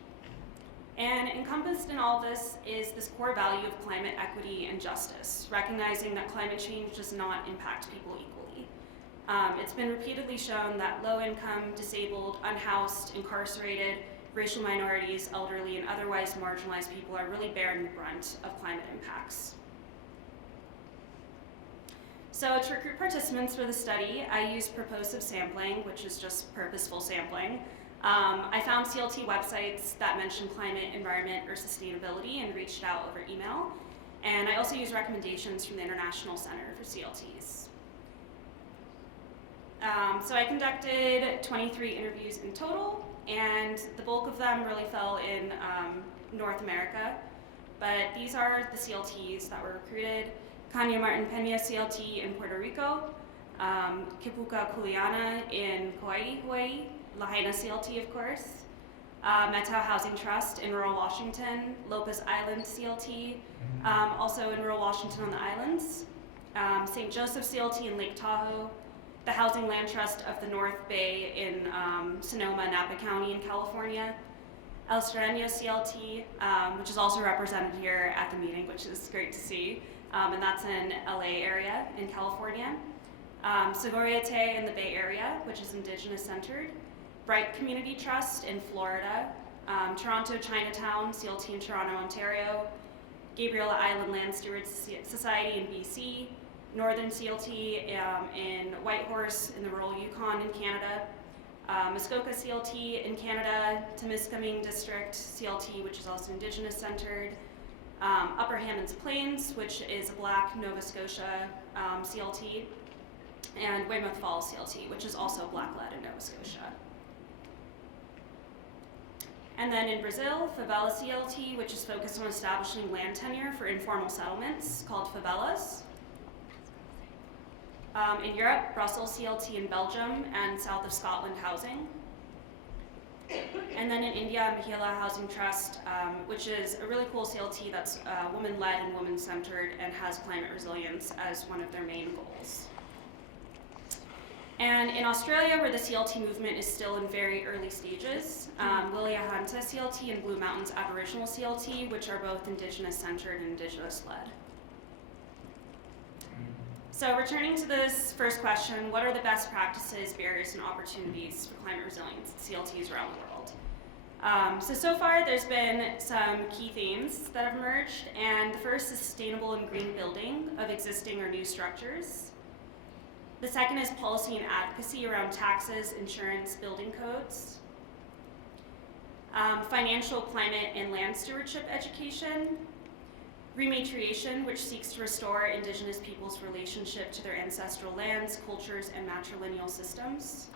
And encompassed in all of this is this core value of climate equity and justice, recognizing that climate change does not impact people equally. It's been repeatedly shown that low-income, disabled, unhoused, incarcerated, racial minorities, elderly, and otherwise marginalized people are really bearing the brunt of climate impacts. So to recruit participants for the study, I used purposive sampling, which is just purposeful sampling. I found CLT websites that mentioned climate, environment, or sustainability and reached out over email. And I also used recommendations from the International Center for CLTs. So I conducted 23 interviews in total, and the bulk of them really fell in North America. But these are the CLTs that were recruited: Kanya Martin Pena CLT in Puerto Rico, Kipuka Kuleana in Kauai, Hawaii, Lahaina CLT, of course, Metau Housing Trust in rural Washington, Lopez Island CLT, also in rural Washington on the islands, St. Joseph CLT in Lake Tahoe, the Housing Land Trust of the North Bay in Sonoma, Napa County in California, El Sereno CLT, which is also represented here at the meeting, which is great to see, and that's in LA area in California, Segoriate in the Bay Area, which is indigenous centered, Bright Community Trust in Florida, Toronto Chinatown CLT in Toronto, Ontario, Gabriela Island Land Stewards Society in BC, Northern CLT in Whitehorse in the rural Yukon in Canada, Muskoka CLT in Canada, Temiskaming District CLT, which is also Indigenous centered, Upper Hammonds Plains, which is a Black Nova Scotia CLT, and Weymouth Falls CLT, which is also Black-led in Nova Scotia. And then in Brazil, Favela CLT, which is focused on establishing land tenure for informal settlements called favelas. In Europe, Brussels CLT in Belgium and south of Scotland housing. And then in India, Mahila Housing Trust, which is a really cool CLT that's woman-led and woman-centered and has climate resilience as one of their main goals. And in Australia, where the CLT movement is still in very early stages, Willahanta CLT and Blue Mountains Aboriginal CLT, which are both Indigenous-centered and Indigenous-led. So returning to this first question, what are the best practices, barriers, and opportunities for climate resilience CLTs around the world? So far there's been some key themes that have emerged, and the first is sustainable and green building of existing or new structures. The second is policy and advocacy around taxes, insurance, building codes. Financial, climate, and land stewardship education. Rematriation, which seeks to restore Indigenous peoples' relationship to their ancestral lands, cultures, and matrilineal systems.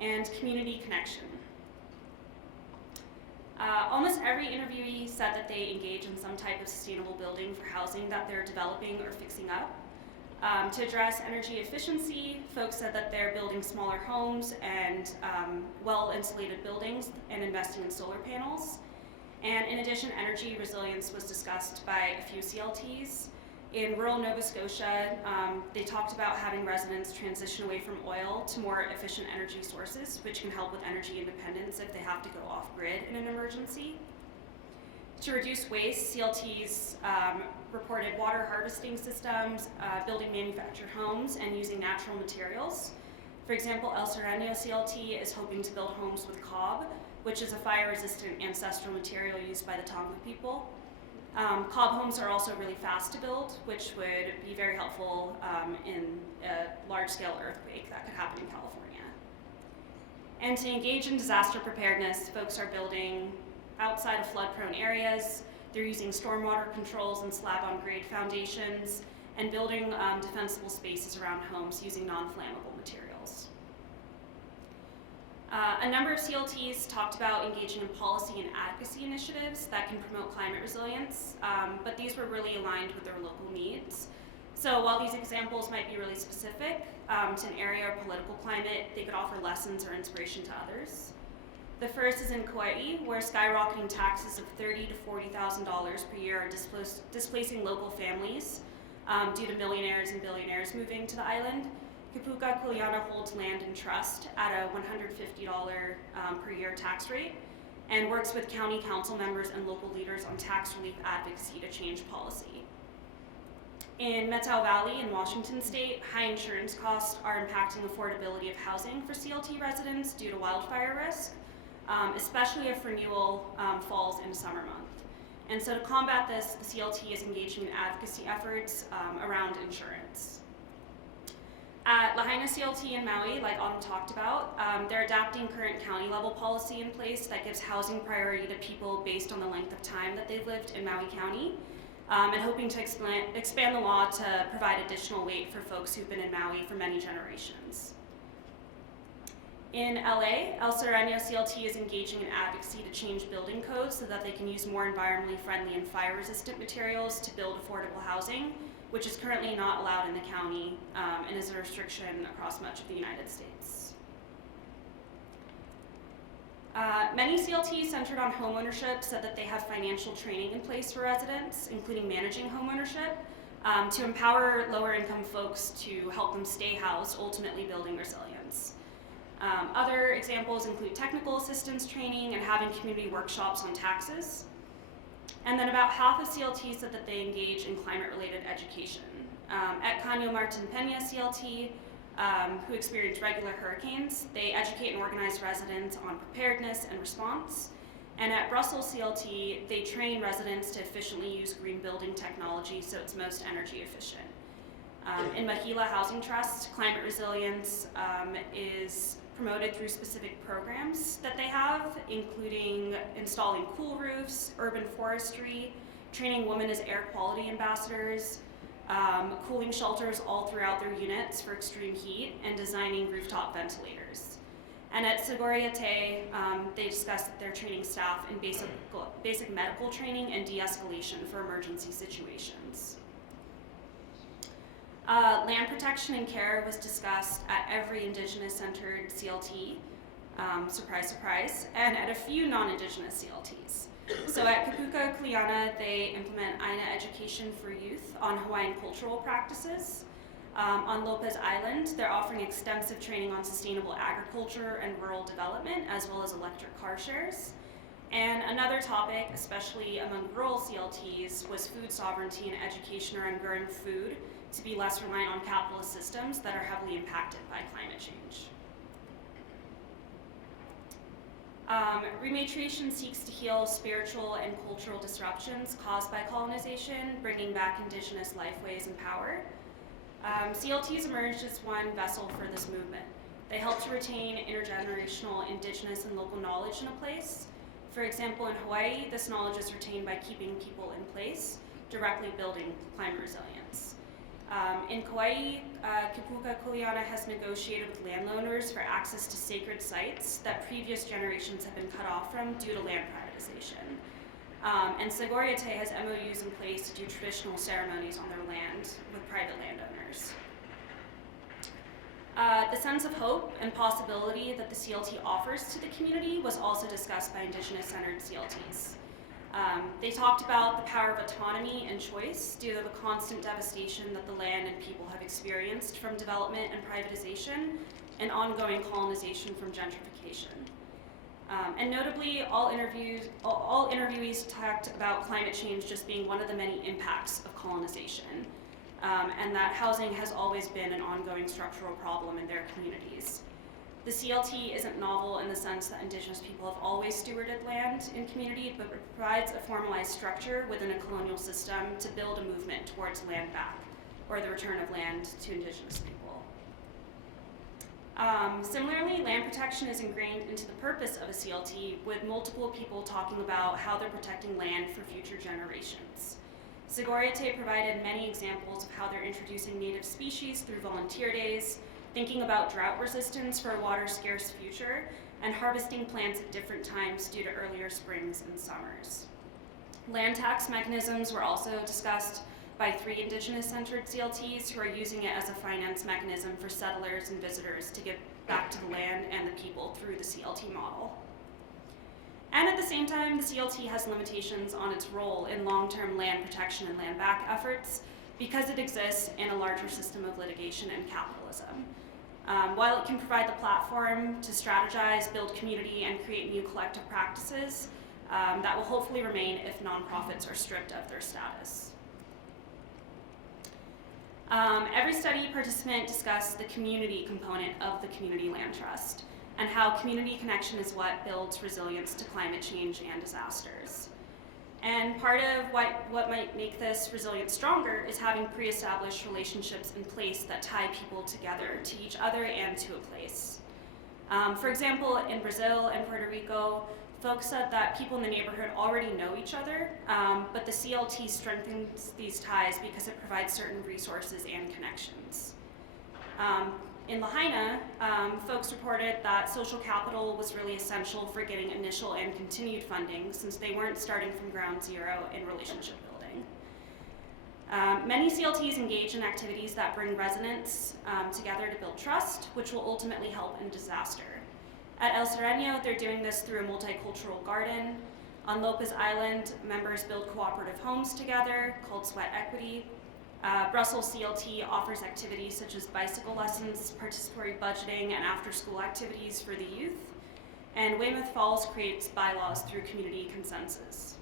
And community connection. Almost every interviewee said that they engage in some type of sustainable building for housing that they're developing or fixing up. To address energy efficiency, folks said that they're building smaller homes and well-insulated buildings and investing in solar panels. And in addition, energy resilience was discussed by a few CLTs. In rural Nova Scotia, they talked about having residents transition away from oil to more efficient energy sources, which can help with energy independence if they have to go off-grid in an emergency. To reduce waste, CLTs reported water harvesting systems, building manufactured homes, and using natural materials. For example, El Sereno CLT is hoping to build homes with cob, which is a fire-resistant ancestral material used by the Tonga people. Cob homes are also really fast to build, which would be very helpful in a large-scale earthquake that could happen in California. And to engage in disaster preparedness, folks are building outside of flood-prone areas. They're using stormwater controls and slab-on-grade foundations, and building defensible spaces around homes using non-flammable materials. A number of CLTs talked about engaging in policy and advocacy initiatives that can promote climate resilience, but these were really aligned with their local needs. So while these examples might be really specific to an area or political climate, they could offer lessons or inspiration to others. The first is in Kauai, where skyrocketing taxes of $30,000 to $40,000 per year are displacing local families due to millionaires and billionaires moving to the island. Kipuka Kuleana holds land in trust at a $150 per year tax rate and works with county council members and local leaders on tax relief advocacy to change policy. In Methow Valley in Washington state, high insurance costs are impacting affordability of housing for CLT residents due to wildfire risk, especially if renewal falls in summer month. And so to combat this, the CLT is engaging in advocacy efforts around insurance. At Lahaina CLT in Maui, like Autumn talked about, they're adapting current county level policy in place that gives housing priority to people based on the length of time that they've lived in Maui County, and hoping to expand the law to provide additional weight for folks who've been in Maui for many generations. In LA, El Sereno CLT is engaging in advocacy to change building codes so that they can use more environmentally friendly and fire-resistant materials to build affordable housing, which is currently not allowed in the county and is a restriction across much of the United States. Many CLTs centered on homeownership said that they have financial training in place for residents, including managing homeownership, to empower lower income folks to help them stay housed, ultimately building resilience. Other examples include technical assistance training and having community workshops on taxes. And then about half of CLTs said that they engage in climate-related education. At Caño Martin Peña CLT, who experience regular hurricanes, they educate and organize residents on preparedness and response. And at Brussels CLT, they train residents to efficiently use green building technology so it's most energy efficient. In Mahila Housing Trust, climate resilience is promoted through specific programs that they have, including installing cool roofs, urban forestry, training women as air quality ambassadors, cooling shelters all throughout their units for extreme heat, and designing rooftop ventilators. And at CLTs, they discussed that they're training staff in basic medical training and de-escalation for emergency situations. Land protection and care was discussed at every Indigenous-centered CLT, surprise, surprise, and at a few non-Indigenous CLTs. So at Kapuka Kuleana, they implement Aina education for youth on Hawaiian cultural practices. On Lopez Island, they're offering extensive training on sustainable agriculture and rural development, as well as electric car shares. And another topic, especially among rural CLTs, was food sovereignty and education around growing food to be less reliant on capitalist systems that are heavily impacted by climate change. Rematriation seeks to heal spiritual and cultural disruptions caused by colonization, bringing back indigenous lifeways and power. CLTs emerged as one vessel for this movement. They help to retain intergenerational indigenous and local knowledge in a place. For example, in Hawaii, this knowledge is retained by keeping people in place, directly building climate resilience. In Kauai, Kapuka Kuleana has negotiated with landowners for access to sacred sites that previous generations have been cut off from due to land privatization. And Sigoriate has MOUs in place to do traditional ceremonies on their land with private landowners. The sense of hope and possibility that the CLT offers to the community was also discussed by Indigenous-centered CLTs. They talked about the power of autonomy and choice due to the constant devastation that the land and people have experienced from development and privatization and ongoing colonization from gentrification. And notably, all interviewees talked about climate change just being one of the many impacts of colonization, and that housing has always been an ongoing structural problem in their communities. The CLT isn't novel in the sense that Indigenous people have always stewarded land in community, but provides a formalized structure within a colonial system to build a movement towards land back, or the return of land to Indigenous people. Similarly, land protection is ingrained into the purpose of a CLT, with multiple people talking about how they're protecting land for future generations. Sigoriate provided many examples of how they're introducing native species through volunteer days, thinking about drought resistance for a water-scarce future, and harvesting plants at different times due to earlier springs and summers. Land tax mechanisms were also discussed by 3 Indigenous-centered CLTs who are using it as a finance mechanism for settlers and visitors to give back to the land and the people through the CLT model. And at the same time, the CLT has limitations on its role in long-term land protection and land back efforts because it exists in a larger system of litigation and capitalism. While it can provide the platform to strategize, build community, and create new collective practices, that will hopefully remain if nonprofits are stripped of their status. Every study participant discussed the community component of the Community Land Trust and how community connection is what builds resilience to climate change and disasters. And part of what might make this resilience stronger is having pre-established relationships in place that tie people together to each other and to a place. For example, in Brazil and Puerto Rico, folks said that people in the neighborhood already know each other, but the CLT strengthens these ties because it provides certain resources and connections. In Lahaina, folks reported that social capital was really essential for getting initial and continued funding since they weren't starting from ground zero in relationship building. Many CLTs engage in activities that bring residents together to build trust, which will ultimately help in disaster. At El Sereno, they're doing this through a multicultural garden. On Lopez Island, members build cooperative homes together called Sweat Equity. Brussels CLT offers activities such as bicycle lessons, participatory budgeting, and after-school activities for the youth. And Weymouth Falls creates bylaws through community consensus.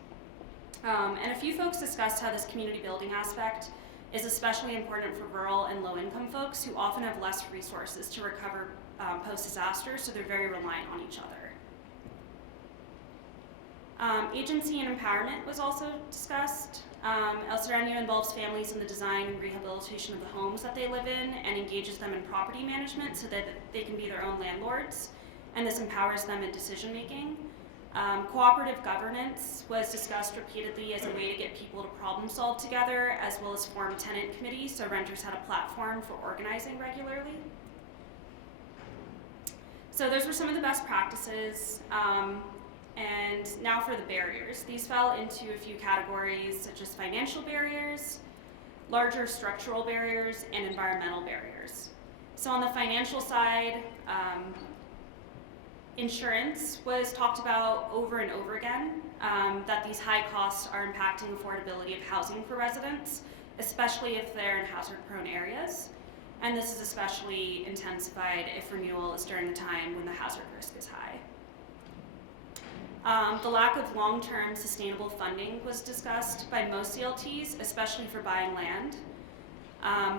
And a few folks discussed how this community building aspect is especially important for rural and low-income folks who often have less resources to recover post-disaster, so they're very reliant on each other. Agency and empowerment was also discussed. El Sereno involves families in the design and rehabilitation of the homes that they live in and engages them in property management so that they can be their own landlords, and this empowers them in decision making. Cooperative governance was discussed repeatedly as a way to get people to problem solve together, as well as form tenant committees so renters had a platform for organizing regularly. So those were some of the best practices. And now for the barriers. These fell into a few categories such as financial barriers, larger structural barriers, and environmental barriers. So on the financial side, insurance was talked about over and over again, that these high costs are impacting affordability of housing for residents, especially if they're in hazard-prone areas. And this is especially intensified if renewal is during a time when the hazard risk is high. The lack of long-term sustainable funding was discussed by most CLTs, especially for buying land.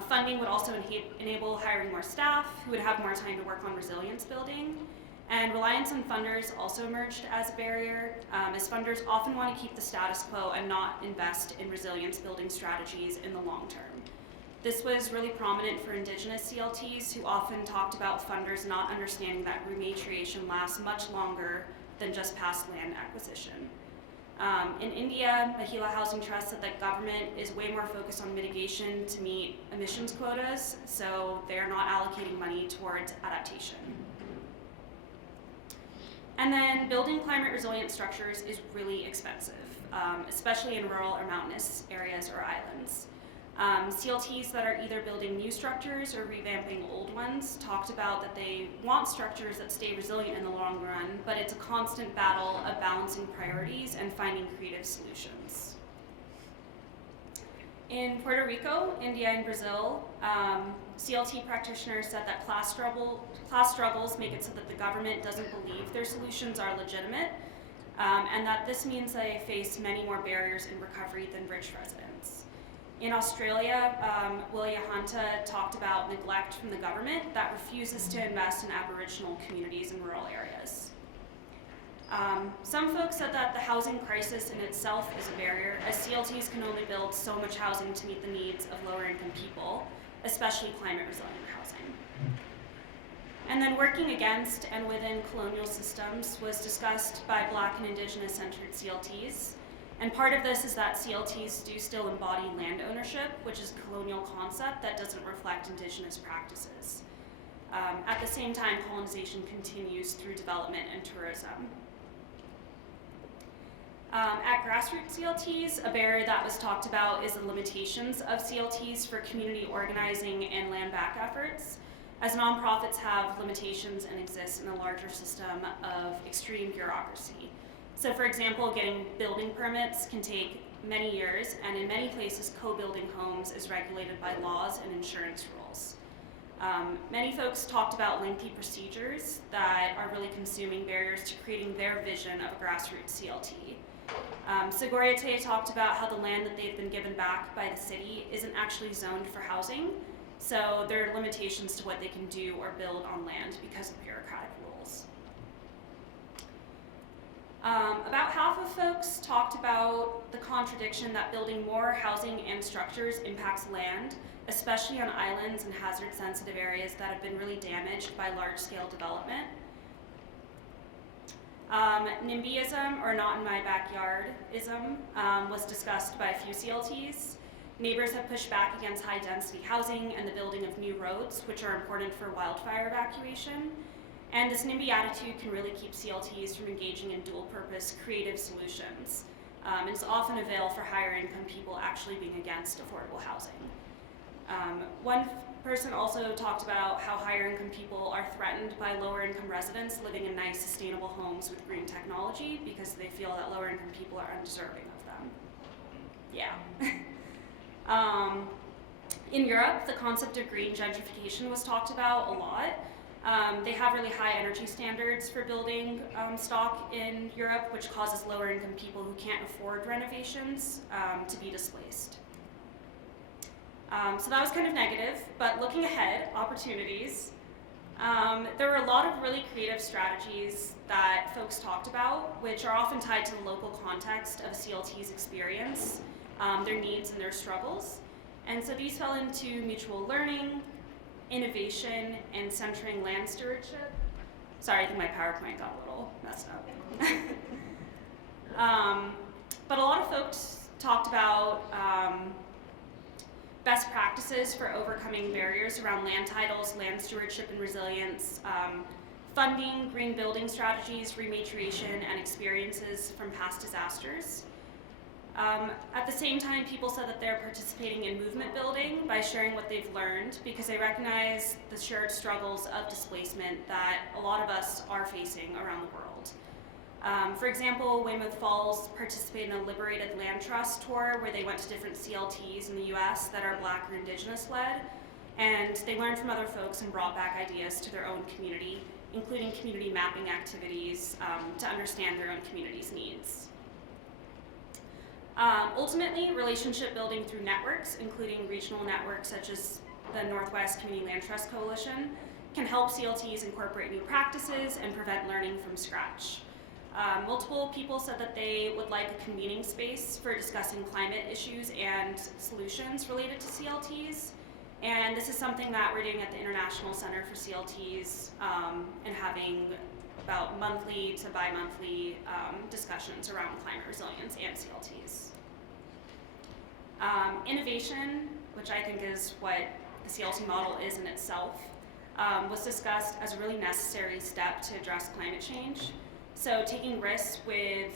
Funding would also enable hiring more staff who would have more time to work on resilience building. And reliance on funders also emerged as a barrier, as funders often want to keep the status quo and not invest in resilience building strategies in the long term. This was really prominent for indigenous CLTs who often talked about funders not understanding that rematriation lasts much longer than just past land acquisition. In India, Mahila Housing Trust said that government is way more focused on mitigation to meet emissions quotas, so they're not allocating money towards adaptation. And then building climate resilient structures is really expensive, especially in rural or mountainous areas or islands. CLTs that are either building new structures or revamping old ones talked about that they want structures that stay resilient in the long run, but it's a constant battle of balancing priorities and finding creative solutions. In Puerto Rico, India, and Brazil, CLT practitioners said that class struggles make it so that the government doesn't believe their solutions are legitimate, and that this means they face many more barriers in recovery than rich residents. In Australia, Willia Hunter talked about neglect from the government that refuses to invest in Aboriginal communities in rural areas. Some folks said that the housing crisis in itself is a barrier, as CLTs can only build so much housing to meet the needs of lower income people, especially climate resilient housing. And then working against and within colonial systems was discussed by Black and Indigenous centered CLTs. And part of this is that CLTs do still embody land ownership, which is a colonial concept that doesn't reflect Indigenous practices. At the same time, colonization continues through development and tourism. At grassroots CLTs, a barrier that was talked about is the limitations of CLTs for community organizing and land back efforts, as nonprofits have limitations and exist in a larger system of extreme bureaucracy. So for example, getting building permits can take many years, and in many places, co-building homes is regulated by laws and insurance rules. Many folks talked about lengthy procedures that are really consuming barriers to creating their vision of a grassroots CLT. Sigoriate talked about how the land that they've been given back by the city isn't actually zoned for housing, so there are limitations to what they can do or build on land because of bureaucratic rules. About half of folks talked about the contradiction that building more housing and structures impacts land, especially on islands and hazard-sensitive areas that have been really damaged by large-scale development. NIMBYism, or not in my backyardism, was discussed by a few CLTs. Neighbors have pushed back against high-density housing and the building of new roads, which are important for wildfire evacuation. And this NIMBY attitude can really keep CLTs from engaging in dual-purpose creative solutions. It's often a veil for higher-income people actually being against affordable housing. One person also talked about how higher-income people are threatened by lower-income residents living in nice, sustainable homes with green technology because they feel that lower-income people are undeserving of them. Yeah. In Europe, the concept of green gentrification was talked about a lot. They have really high energy standards for building stock in Europe, which causes lower income people who can't afford renovations to be displaced. So that was kind of negative, but looking ahead, opportunities. There were a lot of really creative strategies that folks talked about, which are often tied to the local context of a CLT's experience, their needs and their struggles. And so these fell into mutual learning, innovation, and centering land stewardship. Sorry, I think my PowerPoint got a little messed up. But a lot of folks talked about best practices for overcoming barriers around land titles, land stewardship and resilience, funding, green building strategies, rematriation, and experiences from past disasters. At the same time, people said that they're participating in movement building by sharing what they've learned because they recognize the shared struggles of displacement that a lot of us are facing around the world. For example, Weymouth Falls participated in a Liberated Land Trust tour where they went to different CLTs in the US that are Black or Indigenous led, and they learned from other folks and brought back ideas to their own community, including community mapping activities to understand their own community's needs. Ultimately, relationship building through networks, including regional networks such as the Northwest Community Land Trust Coalition, can help CLTs incorporate new practices and prevent learning from scratch. Multiple people said that they would like a convening space for discussing climate issues and solutions related to CLTs. And this is something that we're doing at the International Center for CLTs and having about monthly to bi-monthly discussions around climate resilience and CLTs. Innovation, which I think is what the CLT model is in itself, was discussed as a really necessary step to address climate change. So taking risks with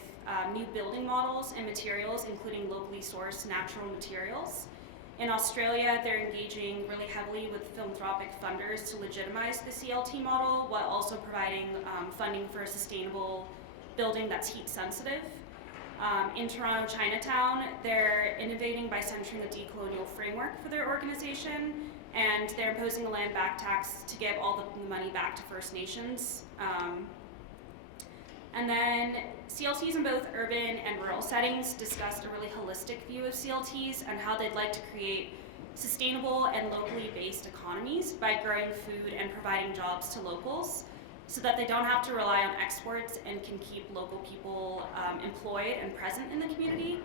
new building models and materials, including locally sourced natural materials. In Australia, they're engaging really heavily with philanthropic funders to legitimize the CLT model while also providing funding for a sustainable building that's heat sensitive. In Toronto, Chinatown, they're innovating by centering a decolonial framework for their organization, and they're imposing a land back tax to give all the money back to First Nations. And then CLTs in both urban and rural settings discussed a really holistic view of CLTs and how they'd like to create sustainable and locally based economies by growing food and providing jobs to locals so that they don't have to rely on exports and can keep local people employed and present in the community.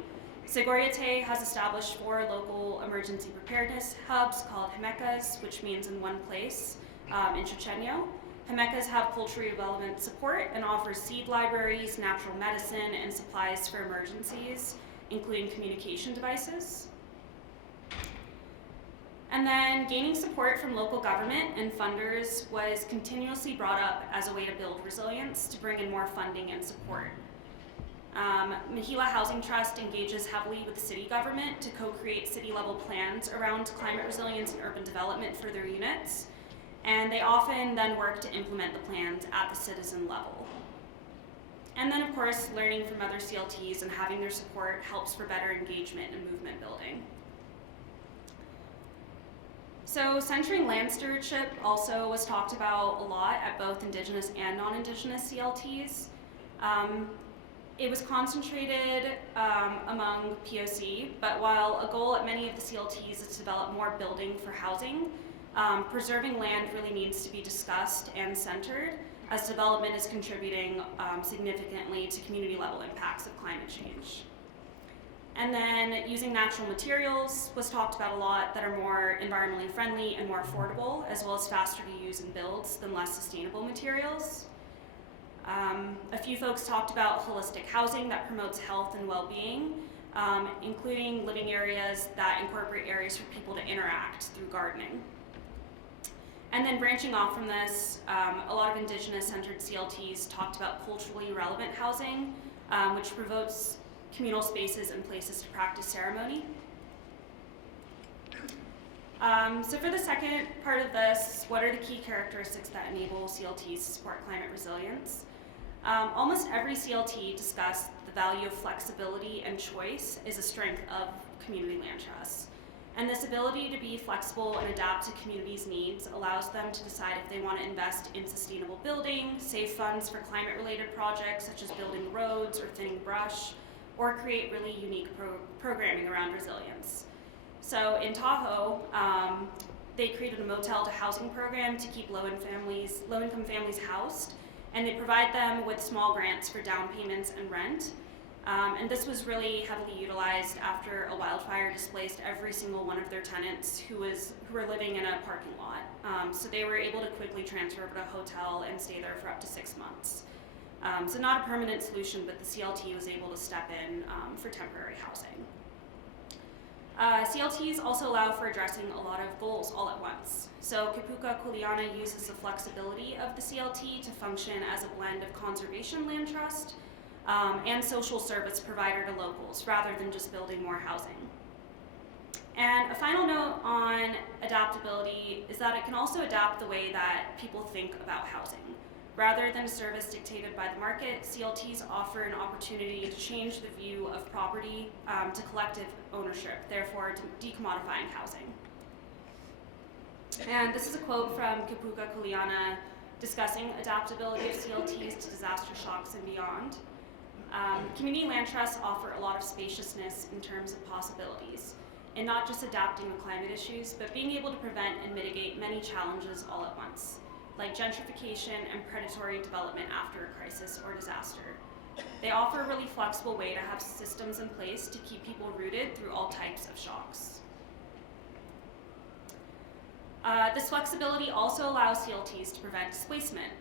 Sigoriate has established 4 local emergency preparedness hubs called Himecas, which means in one place, in Chochenyo. Himecas have culturally relevant support and offers seed libraries, natural medicine, and supplies for emergencies, including communication devices. And then gaining support from local government and funders was continuously brought up as a way to build resilience to bring in more funding and support. Mahila Housing Trust engages heavily with the city government to co-create city-level plans around climate resilience and urban development for their units. And they often then work to implement the plans at the citizen level. And then, of course, learning from other CLTs and having their support helps for better engagement and movement building. So centering land stewardship also was talked about a lot at both Indigenous and non-Indigenous CLTs. It was concentrated among POC, but while a goal at many of the CLTs is to develop more building for housing, preserving land really needs to be discussed and centered as development is contributing significantly to community level impacts of climate change. And then using natural materials was talked about a lot that are more environmentally friendly and more affordable, as well as faster to use in builds than less sustainable materials. A few folks talked about holistic housing that promotes health and well-being, including living areas that incorporate areas for people to interact through gardening. And then branching off from this, a lot of Indigenous-centered CLTs talked about culturally relevant housing, which promotes communal spaces and places to practice ceremony. So for the second part of this, what are the key characteristics that enable CLTs to support climate resilience? Almost every CLT discussed the value of flexibility and choice is a strength of community land trusts. And this ability to be flexible and adapt to communities' needs allows them to decide if they want to invest in sustainable building, save funds for climate-related projects such as building roads or thinning brush, or create really unique programming around resilience. So in Tahoe, they created a motel to housing program to keep low-income families housed, and they provide them with small grants for down payments and rent. And this was really heavily utilized after a wildfire displaced every single one of their tenants who were living in a parking lot. So they were able to quickly transfer over to a hotel and stay there for up to 6 months. So not a permanent solution, but the CLT was able to step in for temporary housing. CLTs also allow for addressing a lot of goals all at once. So Kipuka Kuleana uses the flexibility of the CLT to function as a blend of conservation land trust and social service provider to locals, rather than just building more housing. And a final note on adaptability is that it can also adapt the way that people think about housing. Rather than a service dictated by the market, CLTs offer an opportunity to change the view of property to collective ownership, therefore decommodifying housing. And this is a quote from Kipuka Kuleana discussing adaptability of CLTs to disaster shocks and beyond. Community land trusts offer a lot of spaciousness in terms of possibilities, and not just adapting to climate issues, but being able to prevent and mitigate many challenges all at once, like gentrification and predatory development after a crisis or disaster. They offer a really flexible way to have systems in place to keep people rooted through all types of shocks. This flexibility also allows CLTs to prevent displacement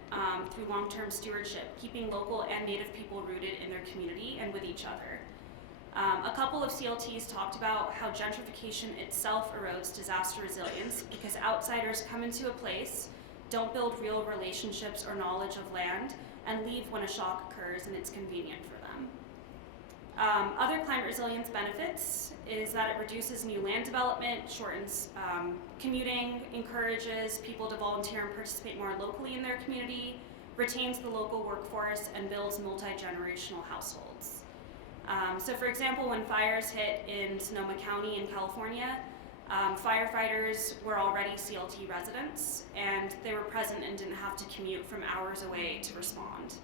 through long-term stewardship, keeping local and native people rooted in their community and with each other. A couple of CLTs talked about how gentrification itself erodes disaster resilience because outsiders come into a place, don't build real relationships or knowledge of land, and leave when a shock occurs and it's convenient for them. Other climate resilience benefits is that it reduces new land development, shortens commuting, encourages people to volunteer and participate more locally in their community, retains the local workforce, and builds multi-generational households. So for example, when fires hit in Sonoma County in California, firefighters were already CLT residents, and they were present and didn't have to commute from hours away to respond.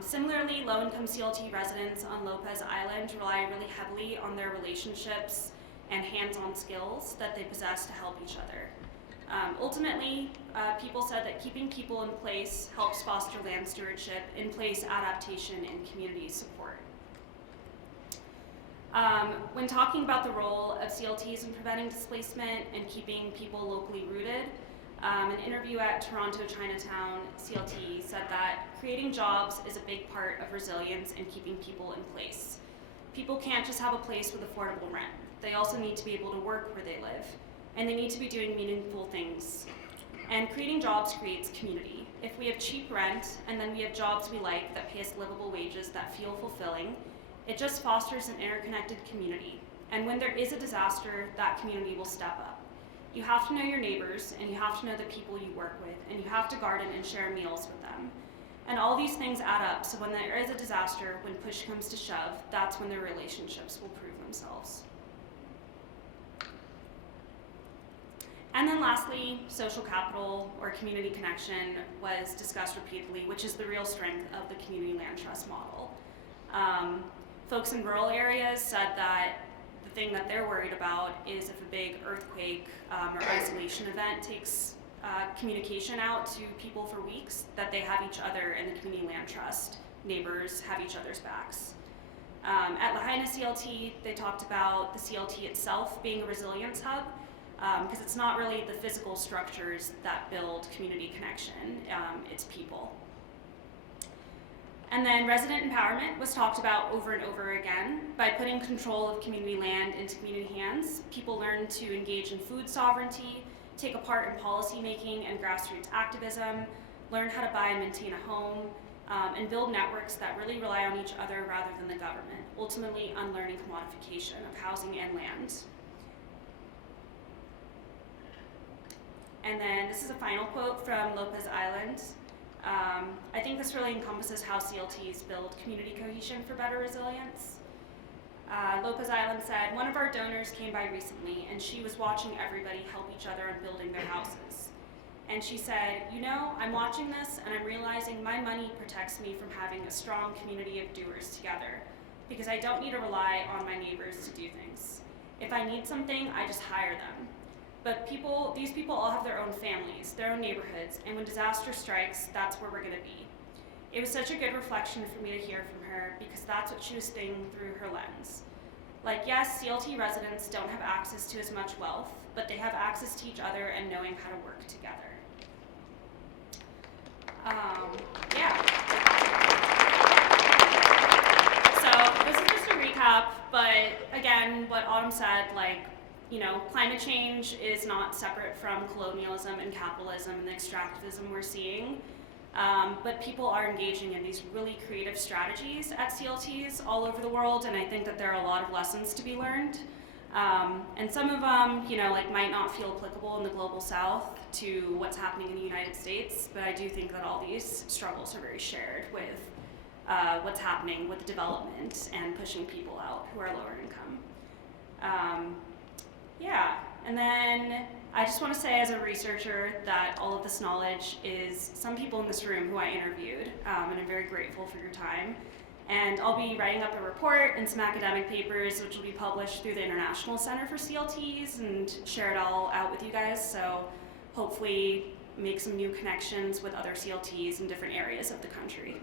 Similarly, low-income CLT residents on Lopez Island rely really heavily on their relationships and hands-on skills that they possess to help each other. Ultimately, people said that keeping people in place helps foster land stewardship, in-place adaptation, and community support. When talking about the role of CLTs in preventing displacement and keeping people locally rooted, an interview at Toronto Chinatown CLT said that creating jobs is a big part of resilience and keeping people in place. People can't just have a place with affordable rent. They also need to be able to work where they live, and they need to be doing meaningful things. And creating jobs creates community. If we have cheap rent and then we have jobs we like that pay us livable wages that feel fulfilling, it just fosters an interconnected community. And when there is a disaster, that community will step up. You have to know your neighbors, and you have to know the people you work with, and you have to garden and share meals with them. And all these things add up, so when there is a disaster, when push comes to shove, that's when their relationships will prove themselves. And then lastly, social capital or community connection was discussed repeatedly, which is the real strength of the community land trust model. Folks in rural areas said that the thing that they're worried about is if a big earthquake or isolation event takes communication out to people for weeks, that they have each other in the community land trust. Neighbors have each other's backs. At Lahaina CLT, they talked about the CLT itself being a resilience hub, because it's not really the physical structures that build community connection, it's people. And then resident empowerment was talked about over and over again. By putting control of community land into community hands, people learn to engage in food sovereignty, take a part in policy making and grassroots activism, learn how to buy and maintain a home, and build networks that really rely on each other rather than the government, ultimately unlearning commodification of housing and land. And then this is a final quote from Lopez Island. I think this really encompasses how CLTs build community cohesion for better resilience. Lopez Island said, "One of our donors came by recently and she was watching everybody help each other in building their houses. And she said, you know, I'm watching this and I'm realizing my money protects me from having a strong community of doers together because I don't need to rely on my neighbors to do things. If I need something, I just hire them. but these people all have their own families, their own neighborhoods, and when disaster strikes, that's where we're going to be. It was such a good reflection for me to hear from her because that's what she was seeing through her lens. Like, yes, CLT residents don't have access to as much wealth, but they have access to each other and knowing how to work together. Yeah. So this is just a recap, but again, what Autumn said, like, you know, climate change is not separate from colonialism and capitalism and the extractivism we're seeing. But people are engaging in these really creative strategies at CLTs all over the world, and I think that there are a lot of lessons to be learned. And some of them, you know, like might not feel applicable in the global south to what's happening in the United States, but I do think that all these struggles are very shared with what's happening with development and pushing people out who are lower income. Yeah, and then I just want to say as a researcher that all of this knowledge is some people in this room who I interviewed, and I'm very grateful for your time. And I'll be writing up a report and some academic papers which will be published through the International Center for CLTs and share it all out with you guys, so hopefully make some new connections with other CLTs in different areas of the country.